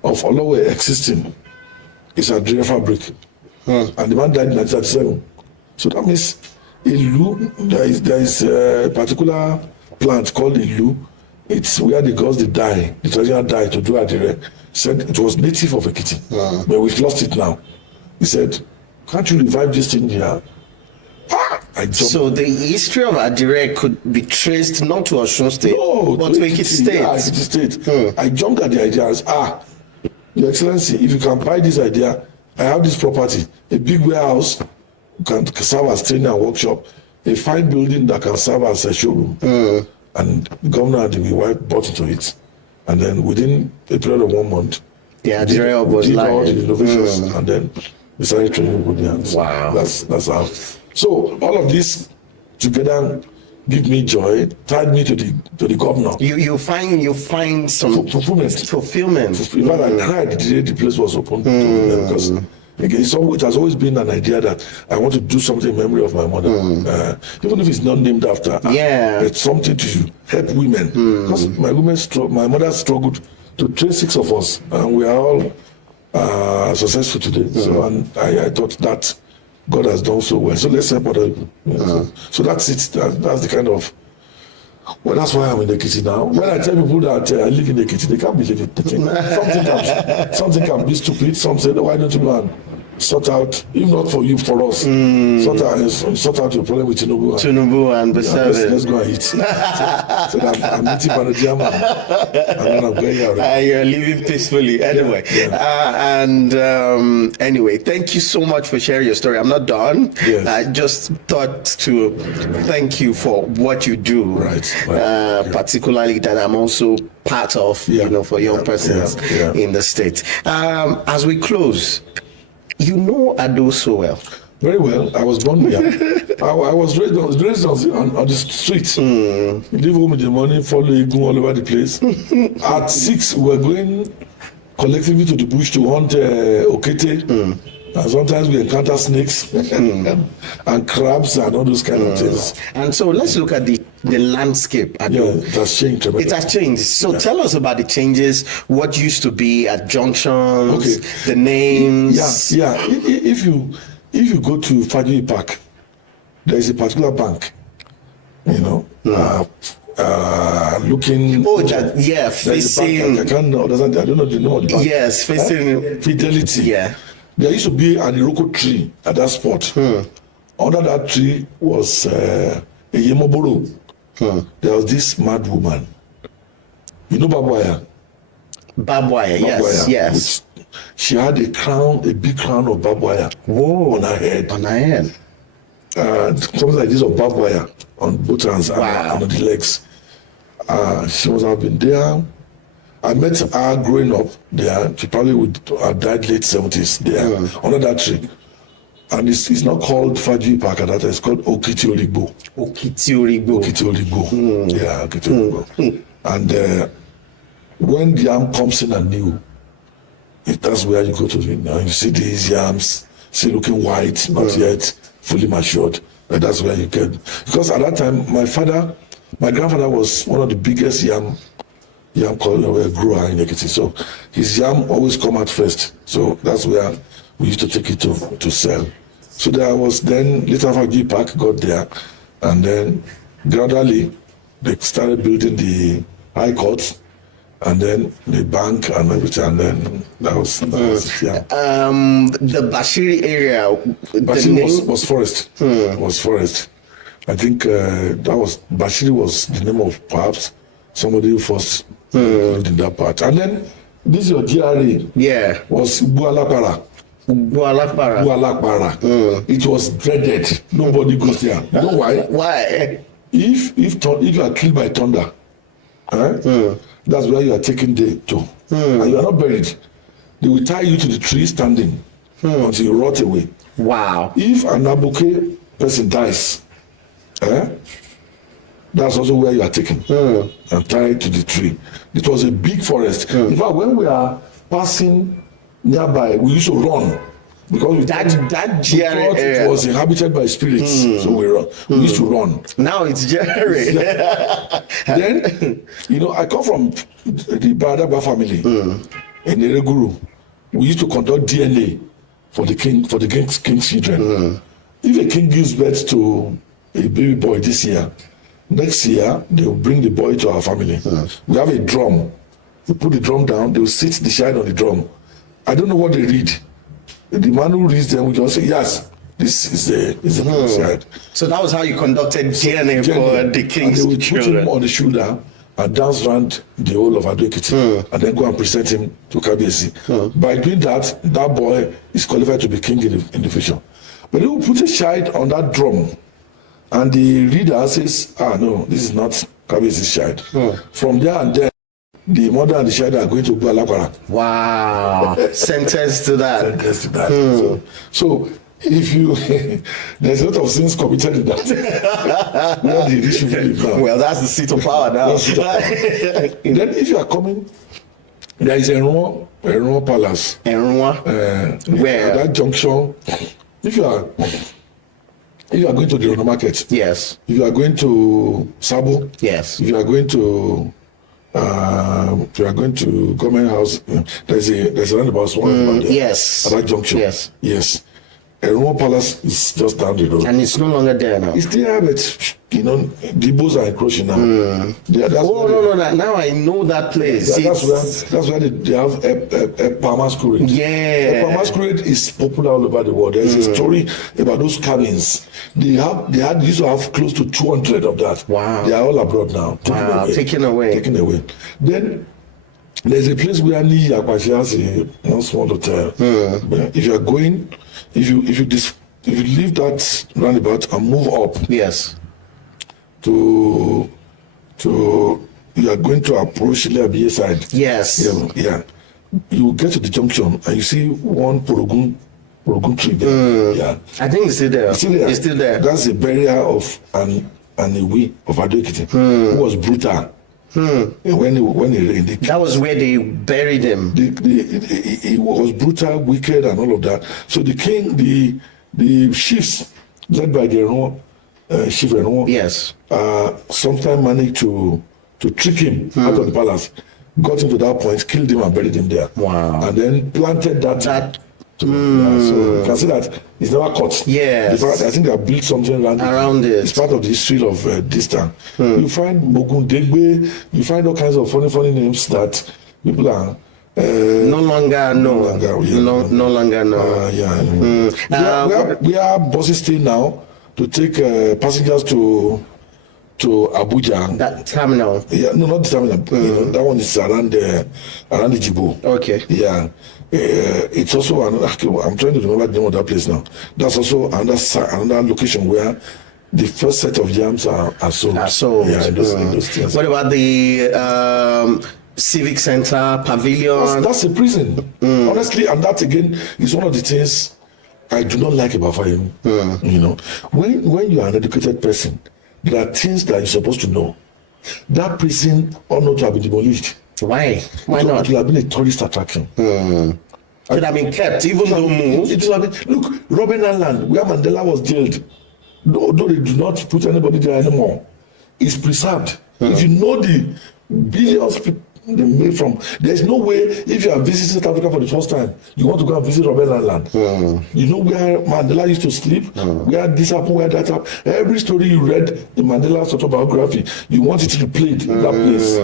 of Olowe existing, it's a Adire fabric. And the man died in 1937. So that means Ilu, there is a particular plant called Ilu. It's where the girls they dye, the traditional dye to do Adire. Said it was native of Ekiti, but we've lost it now. He said, can't you revive this thing here? So the history of Adire could be traced not to Osun State, but to Ekiti State. Yeah, Ekiti State. I jumped at the idea as, Your Excellency, if you can buy this idea, I have this property, a big warehouse can serve as training and workshop, a fine building that can serve as a showroom. And the governor and the wife bought into it. And then within a period of 1 month, the Adire was did all the innovations, and then we started training with the hands. Wow. That's how. So all of this together give me joy, tied me to the governor. You find some fulfillment. In fact, I cried the day the place was open to me, because again, it has always been an idea that I want to do something in memory of my mother, even if it's not named after. It's something to help women, because my mother struggled to train 6 of us, and we are all successful today. So, and I thought that God has done so well. So let's help other people. So that's it. That's the kind of. Well, that's why I'm in Ekiti now. When I tell people that I live in Ekiti, they can't believe it. They think something can be stupid. Some say, why don't you go and sort out, if not for you, for us, sort out your problem with Tinubu and Babafemi. Let's go and eat. So I'm eating Panajama, and then I'm going out. You're living peacefully. Anyway, anyway, thank you so much for sharing your story. I'm not done. I just thought to thank you for what you do, particularly that I'm also part of, for young persons in the state. As we close, you know Ado so well. Very well. I was born here. I was raised on the street. Leave home in the morning, follow Igun all over the place. At 6, we were going collectively to the bush to hunt Okete And sometimes we encounter snakes and crabs and all those kind of things. And so let's look at the landscape at Yeah, it has changed. It has changed. So tell us about the changes, what used to be at junctions, the names. Yeah. If you go to Fajuyi Park, there is a particular bank, looking. Facing. I don't know the name of the bank. Yes, facing Fidelity. Yeah. There used to be an Iroko tree at that spot. Under that tree was a Yemoboro. There was this mad woman. You know Babwaya? Babwaya, yes. She had a big crown of Babwaya on her head. Something like this of Babwaya on both hands and on the legs. She must have been there. I met her growing up there. She probably would have died late 70s there under that tree. And it's not called Fajuyi Park at that time. It's called Ekiti Oligbo. Yeah, Ekiti Oligbo. And when the yam comes in anew, that's where you go to. You see these yams, still looking white, not yet fully matured. And that's where you get. Because at that time, my grandfather was one of the biggest yam grower in Ekiti. So his yam always come out first. So that's where we used to take it to sell. So there was then later Fajuyi Park got there, and then gradually they started building the high court, and then the bank and everything, and then that was the Bashiri area. Bashiri was forest. Was forest. I think Bashiri was the name of perhaps somebody who first lived in that part. And then this your GRA was Bualapara. It was dreaded. Nobody goes there. You know why? Why? If you are killed by thunder, that's where you are taken to. And you are not buried. They will tie you to the tree standing until you rot away. Wow. If an Abuke person dies, that's also where you are taken and tied to the tree. It was a big forest. In fact, when we are passing nearby, we used to run because we thought it was inhabited by spirits. So we used to run. Now it's Jerry. Then, I come from the Baradaba family in Ereguru. We used to conduct DNA for the king's children. If a king gives birth to a baby boy this year, next year they will bring the boy to our family. We have a drum. We put the drum down. They will sit the child on the drum. I don't know what they read. The man who reads them will just say, yes, this is a child. So that was how you conducted DNA for the king's children. And they will children. put him on the shoulder and dance around the whole of Ado-Ekiti and then go and present him to Kabiyesi. By doing that, that boy is qualified to be king in the future. But they will put a child on that drum and the reader says, no, this is not Kabiyesi's child. From there and there, the mother and the child are going to Bualakwara. Wow. Sentenced to that. So if you there's a lot of sins committed in that. Where the issue live now. Well, that's the seat of power now. Then if you are coming, there is a Enron Palace. Enron? Where? At that junction, if you are going to the Rono Market, yes. If you are going to Sabo, yes. If you are going to Government House, there's a roundabout one there. Yes. At that junction. Yes. Enron Palace is just down the road. And it's no longer there now. It's there, but the Igbos are encroaching now. No. Now I know that place. That's where they have a Palm Masquerade. Yeah. Palm Masquerade is popular all over the world. There's a story about those cabins. They used to have close to 200 of that. Wow. They are all abroad now. Taken away. Then there's a place where Ni Akwashi has a small hotel. If you are going, if you leave that roundabout and move up, yes, to you are going to approach Leabiye side. Yes. Yeah. You get to the junction and you see one Porogun tree there. Yeah. I think it's still there. It's still there. That's a barrier of an Iwi of Ado-Ekiti who was brutal. When he in the That was where they buried him. he was brutal, wicked, and all of that. So the king, the chiefs led by the chief Reno, Yes. sometimes managed to trick him out of the palace, got him to that point, killed him and buried him there. Wow. And then planted that. So you can see that it's never caught. Yes. I think they have built something around it. It's part of the history of this town. You find Mogundegbe, you find all kinds of funny names that people are no longer know. No longer know. We are buses still now to take passengers to Abuja. That terminal. Yeah, no, not the terminal. You know, that one is around the Jibo. Okay. Yeah. It's also I'm trying to remember the name of that place now. That's also another location where the first set of jams are sold. Yeah, in those things. What about the civic center pavilion? That's a prison. Honestly, and that again is one of the things I do not like about Fayemi. You know, when you are an educated person, there are things that you're supposed to know. That prison ought not to have been demolished. Why? Why not? It will have been a tourist attraction. Should have been kept, even though moved. It will have been, look, Robben Island, where Mandela was jailed, though they do not put anybody there anymore, is preserved. If you know the billions they made from, there's no way if you are visiting South Africa for the first time, you want to go and visit Robben Island. You know where Mandela used to sleep, where this happened, where that happened. Every story you read in Mandela's autobiography, you want it replayed in that place.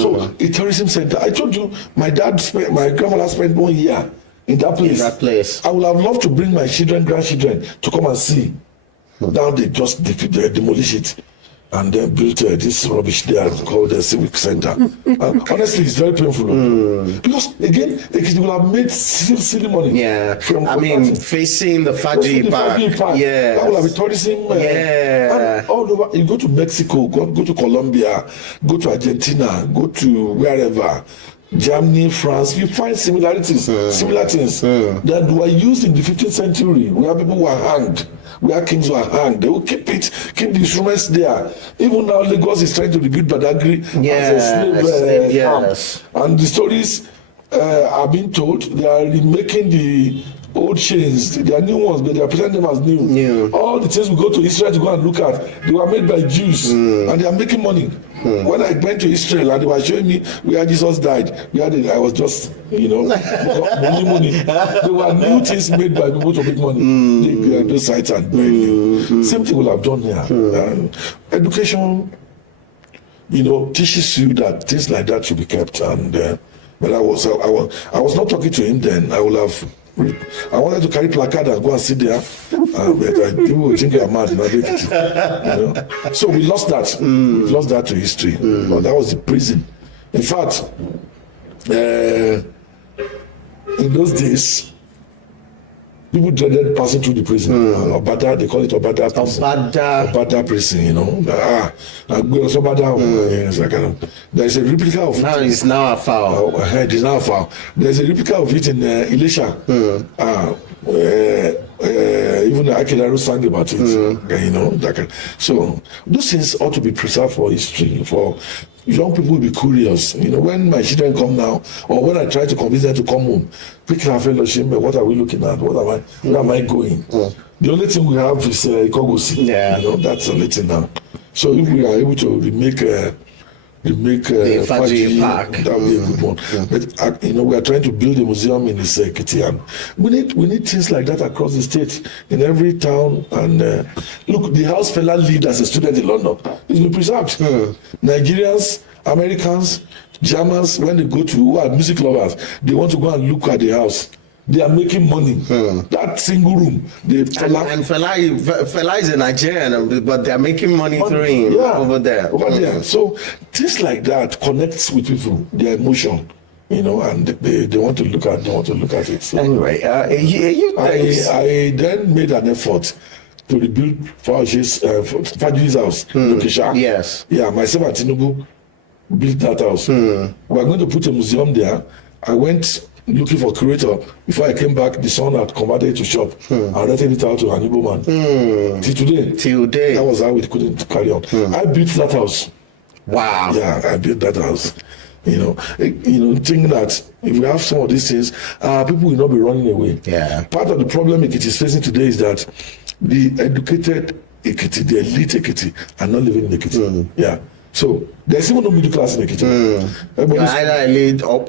So a tourism center. I told you, my grandmother spent 1 year in that place. I would have loved to bring my grandchildren to come and see. Now they just demolish it and then built this rubbish there called the civic center. Honestly, it's very painful because again, it will have made silly money. Yeah, facing the Faji Park. Yeah, that will have been tourism. And all over. You go to Mexico, go to Colombia, go to Argentina, go to wherever. Germany, France, you find similar things that were used in the 15th century, where people were hanged, where kings were hanged. They will keep the instruments there. Even now, Lagos is trying to rebuild Badagry as a slave camp. And the stories are being told. They are remaking the old chains. They are new ones, but they are presenting them as new. All the things we go to Israel to go and look at, they were made by Jews, and they are making money. When I went to Israel and they were showing me where Jesus died, I was just, money. There were new things made by people to make money. Those sites are very new. Same thing we'll have done here. Education, teaches you that things like that should be kept. And but I was not talking to him then. I wanted to carry placard and go and sit there, but people would think I'm mad. So we lost that. We lost that to history. But that was the prison. In fact, in those days, people dreaded passing through the prison. Obada, they call it Obada prison. Obada prison, There's a replica of it. Now it's now a foul. It is now a foul. There's a replica of it in Elisha. Even Akilaru sang about it. So those things ought to be preserved for history, for young people will be curious. When my children come now, or when I try to convince them to come home, pick our fellowship, what are we looking at? Where am I going? The only thing we have is Kogosi. That's the only thing now. So if we are able to remake the Faji Park, that would be a good one. But we are trying to build a museum in this Ekiti, and we need things like that across the state, in every town. And look, the house fella lived as a student in London. It's been preserved. Nigerians, Americans, Germans, when they go to, who are music lovers, they want to go and look at the house. They are making money. That single room. And Fela is a Nigerian, but they are making money through him over there. So things like that connects with people, their emotion, and they want to look at it. So anyway, I then made an effort to rebuild Faji's house, Lokisha. Yes. Yeah, myself and Tinubu built that house. We are going to put a museum there. I went looking for curator. Before I came back, the son had converted it to shop and rented it out to an Igbo man. Till today. That was how we couldn't carry on. I built that house. Wow. Yeah, I built that house. Thinking that if we have some of these things, people will not be running away. Yeah. Part of the problem Ekiti is facing today is that the educated Ekiti, the elite Ekiti, are not living in Ekiti. Yeah. So there's even no middle class in Ekiti.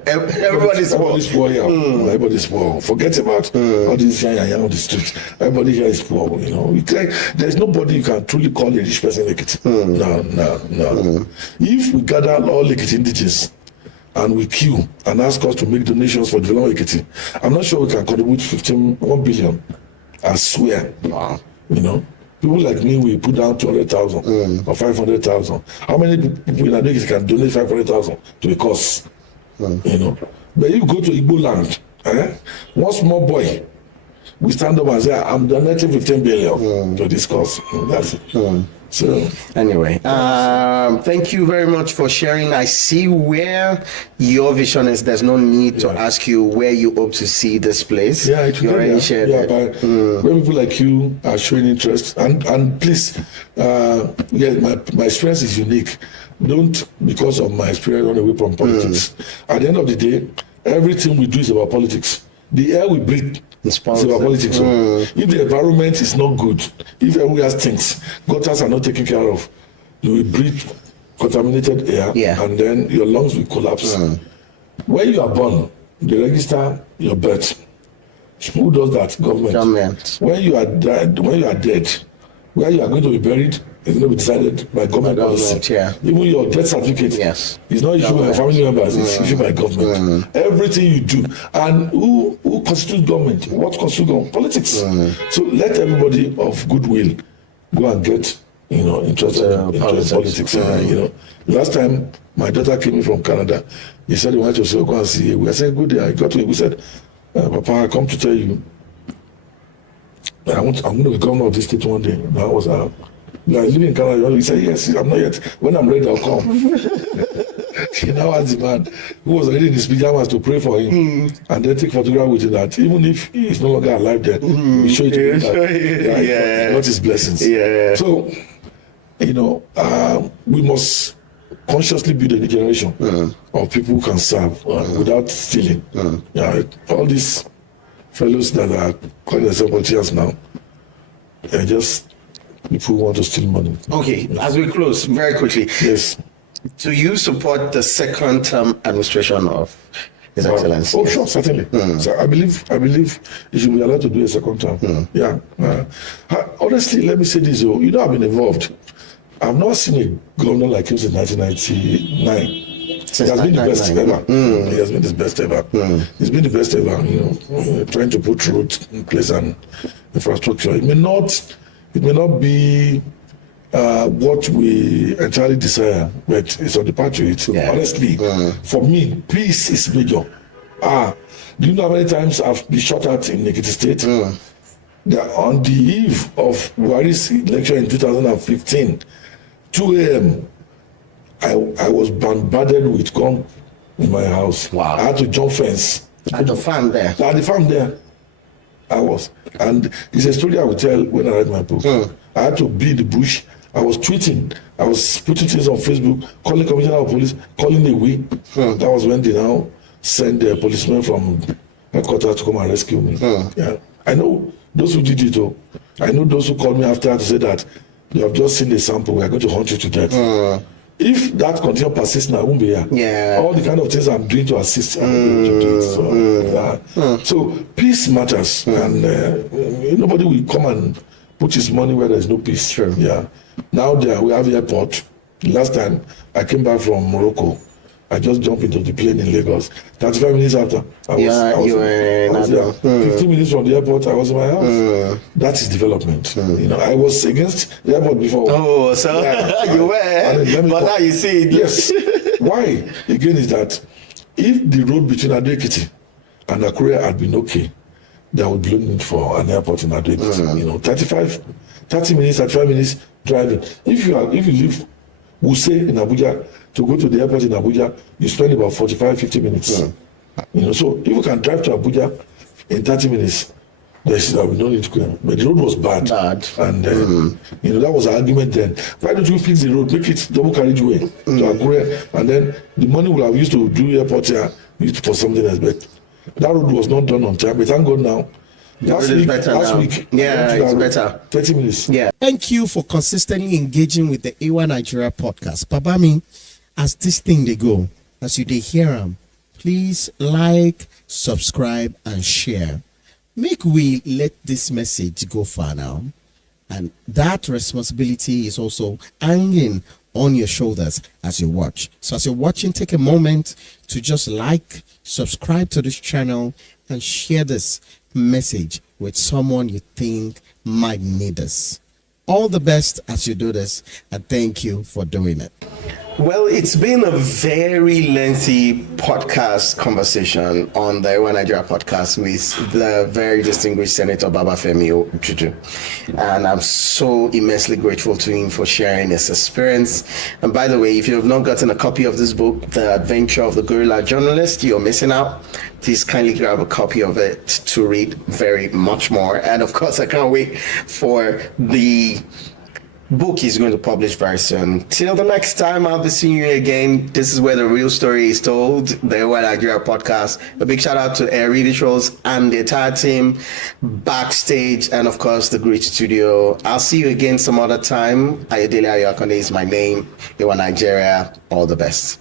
Everybody's poor here. Everybody's poor. Forget about all these young on the streets. Everybody here is poor. There's nobody you can truly call a rich person in Ekiti. No. If we gather all Ekiti indigenous and we queue and ask us to make donations for development Ekiti, I'm not sure we can contribute 1 billion. I swear. Wow. People like me, we put down 200,000 or 500,000. How many people in Ekiti can donate 500,000 to a cause? But you go to Igbo land, one small boy, we stand up and say, I'm donating 15 billion to this cause. That's it. So anyway, thank you very much for sharing. I see where your vision is. There's no need to ask you where you hope to see this place. Yeah, it you already shared it. But when people like you are showing interest, and please, my experience is unique. Don't, because of my experience, run away from politics. At the end of the day, everything we do is about politics. The air we breathe is about politics. If the environment is not good, if everywhere stinks, gutters are not taken care of, you will breathe contaminated air, and then your lungs will collapse. When you are born, they register your birth. Who does that? Government. When you are dead, where you are going to be buried, it's going to be decided by government policy. Even your death certificate is not issued by family members, it's issued by government. Everything you do. And who constitutes government? What constitutes government? Politics. So let everybody of goodwill go and get interested in politics. Last time my daughter came in from Canada, he said he wanted to go and see you. I said, good day. I got to it. We said, Papa, I come to tell you that I'm going to be governor of this state one day. And I was I live in Canada. He said, yes, I'm not yet. When I'm ready, I'll come. He now asked the man who was already in his pajamas to pray for him and then take photograph with him that even if he's no longer alive there, we show it to him that he got his blessings. Yeah. So, we must consciously build a new generation of people who can serve without stealing. All these fellows that are calling themselves politicians now, they're just people who want to steal money. Okay, as we close, very quickly. Yes. Do you support the second term administration of His Excellency? Oh, sure, certainly. So I believe he should be allowed to do a second term. Yeah. Honestly, let me say this. I've been involved. I've not seen a governor like him since 1999. He has been the best ever. He has been the best ever. He's been the best ever. Trying to put roads in place and infrastructure. It may not be what we entirely desire, but it's on the path to it. Honestly, for me, peace is major. Do you know how many times I've been shot at in Ekiti State? On the eve of Buhari's election in 2015, 2 a.m., I was bombarded with gun in my house. Wow. I had to jump fence. At the farm there? At the farm there. I was. And it's a story I will tell when I write my book. I had to be in the bush. I was tweeting. I was putting things on Facebook, calling Commissioner of Police, calling away. That was when they now sent the policemen from headquarters to come and rescue me. Yeah. I know those who did it. I know those who called me after to say that you have just seen a sample. We are going to hunt you to death. If that continue persisting, I won't be here. Yeah. All the kind of things I'm doing to assist, I'm going to do it. So peace matters, and nobody will come and put his money where there's no peace. Sure. Yeah. Now we have the airport. Last time I came back from Morocco, I just jumped into the plane in Lagos. 35 minutes after, I was there. 15 minutes from the airport, I was in my house. That is development. I was against the airport before. Oh, so you were, but now you see it. Yes. Why? Again, is that if the road between Ado-Ekiti and Akure had been okay, there would be no need for an airport in Ado-Ekiti. 35 minutes driving. If you live, we'll say in Abuja, to go to the airport in Abuja, you spend about 45-50 minutes. So if you can drive to Abuja in 30 minutes, There's we don't need to clear. But the road was bad. And that was an argument then. Why don't you fix the road, make it double carriageway to Akure, and then the money we'll have used to do airport here, used for something else. But that road was not done on time. But thank God now. Last week, yeah, it's better. 30 minutes. Yeah. Thank you for consistently engaging with the A1 Nigeria podcast. Babami, as this thing they go, as you they hear them, please like, subscribe, and share. Make we let this message go far now. And that responsibility is also hanging on your shoulders as you watch. So as you're watching, take a moment to just like, subscribe to this channel, and share this message with someone you think might need this. All the best as you do this, and thank you for doing it. Well, it's been a very lengthy podcast conversation on the A1 Nigeria podcast with the very distinguished Senator Babafemi Ojudu. And I'm so immensely grateful to him for sharing his experience. And by the way, if you have not gotten a copy of this book, The Adventure of the Guerrilla Journalist, you're missing out. Please kindly grab a copy of it to read very much more. And of course, I can't wait for the book he's going to publish very soon. Till the next time, I'll be seeing you again. This is where the real story is told, the A1 Nigeria podcast. A big shout out to Air Visuals and the entire team, backstage, and of course the great studio. I'll see you again some other time. Ayo-Akande is my name. A1 Nigeria. All the best.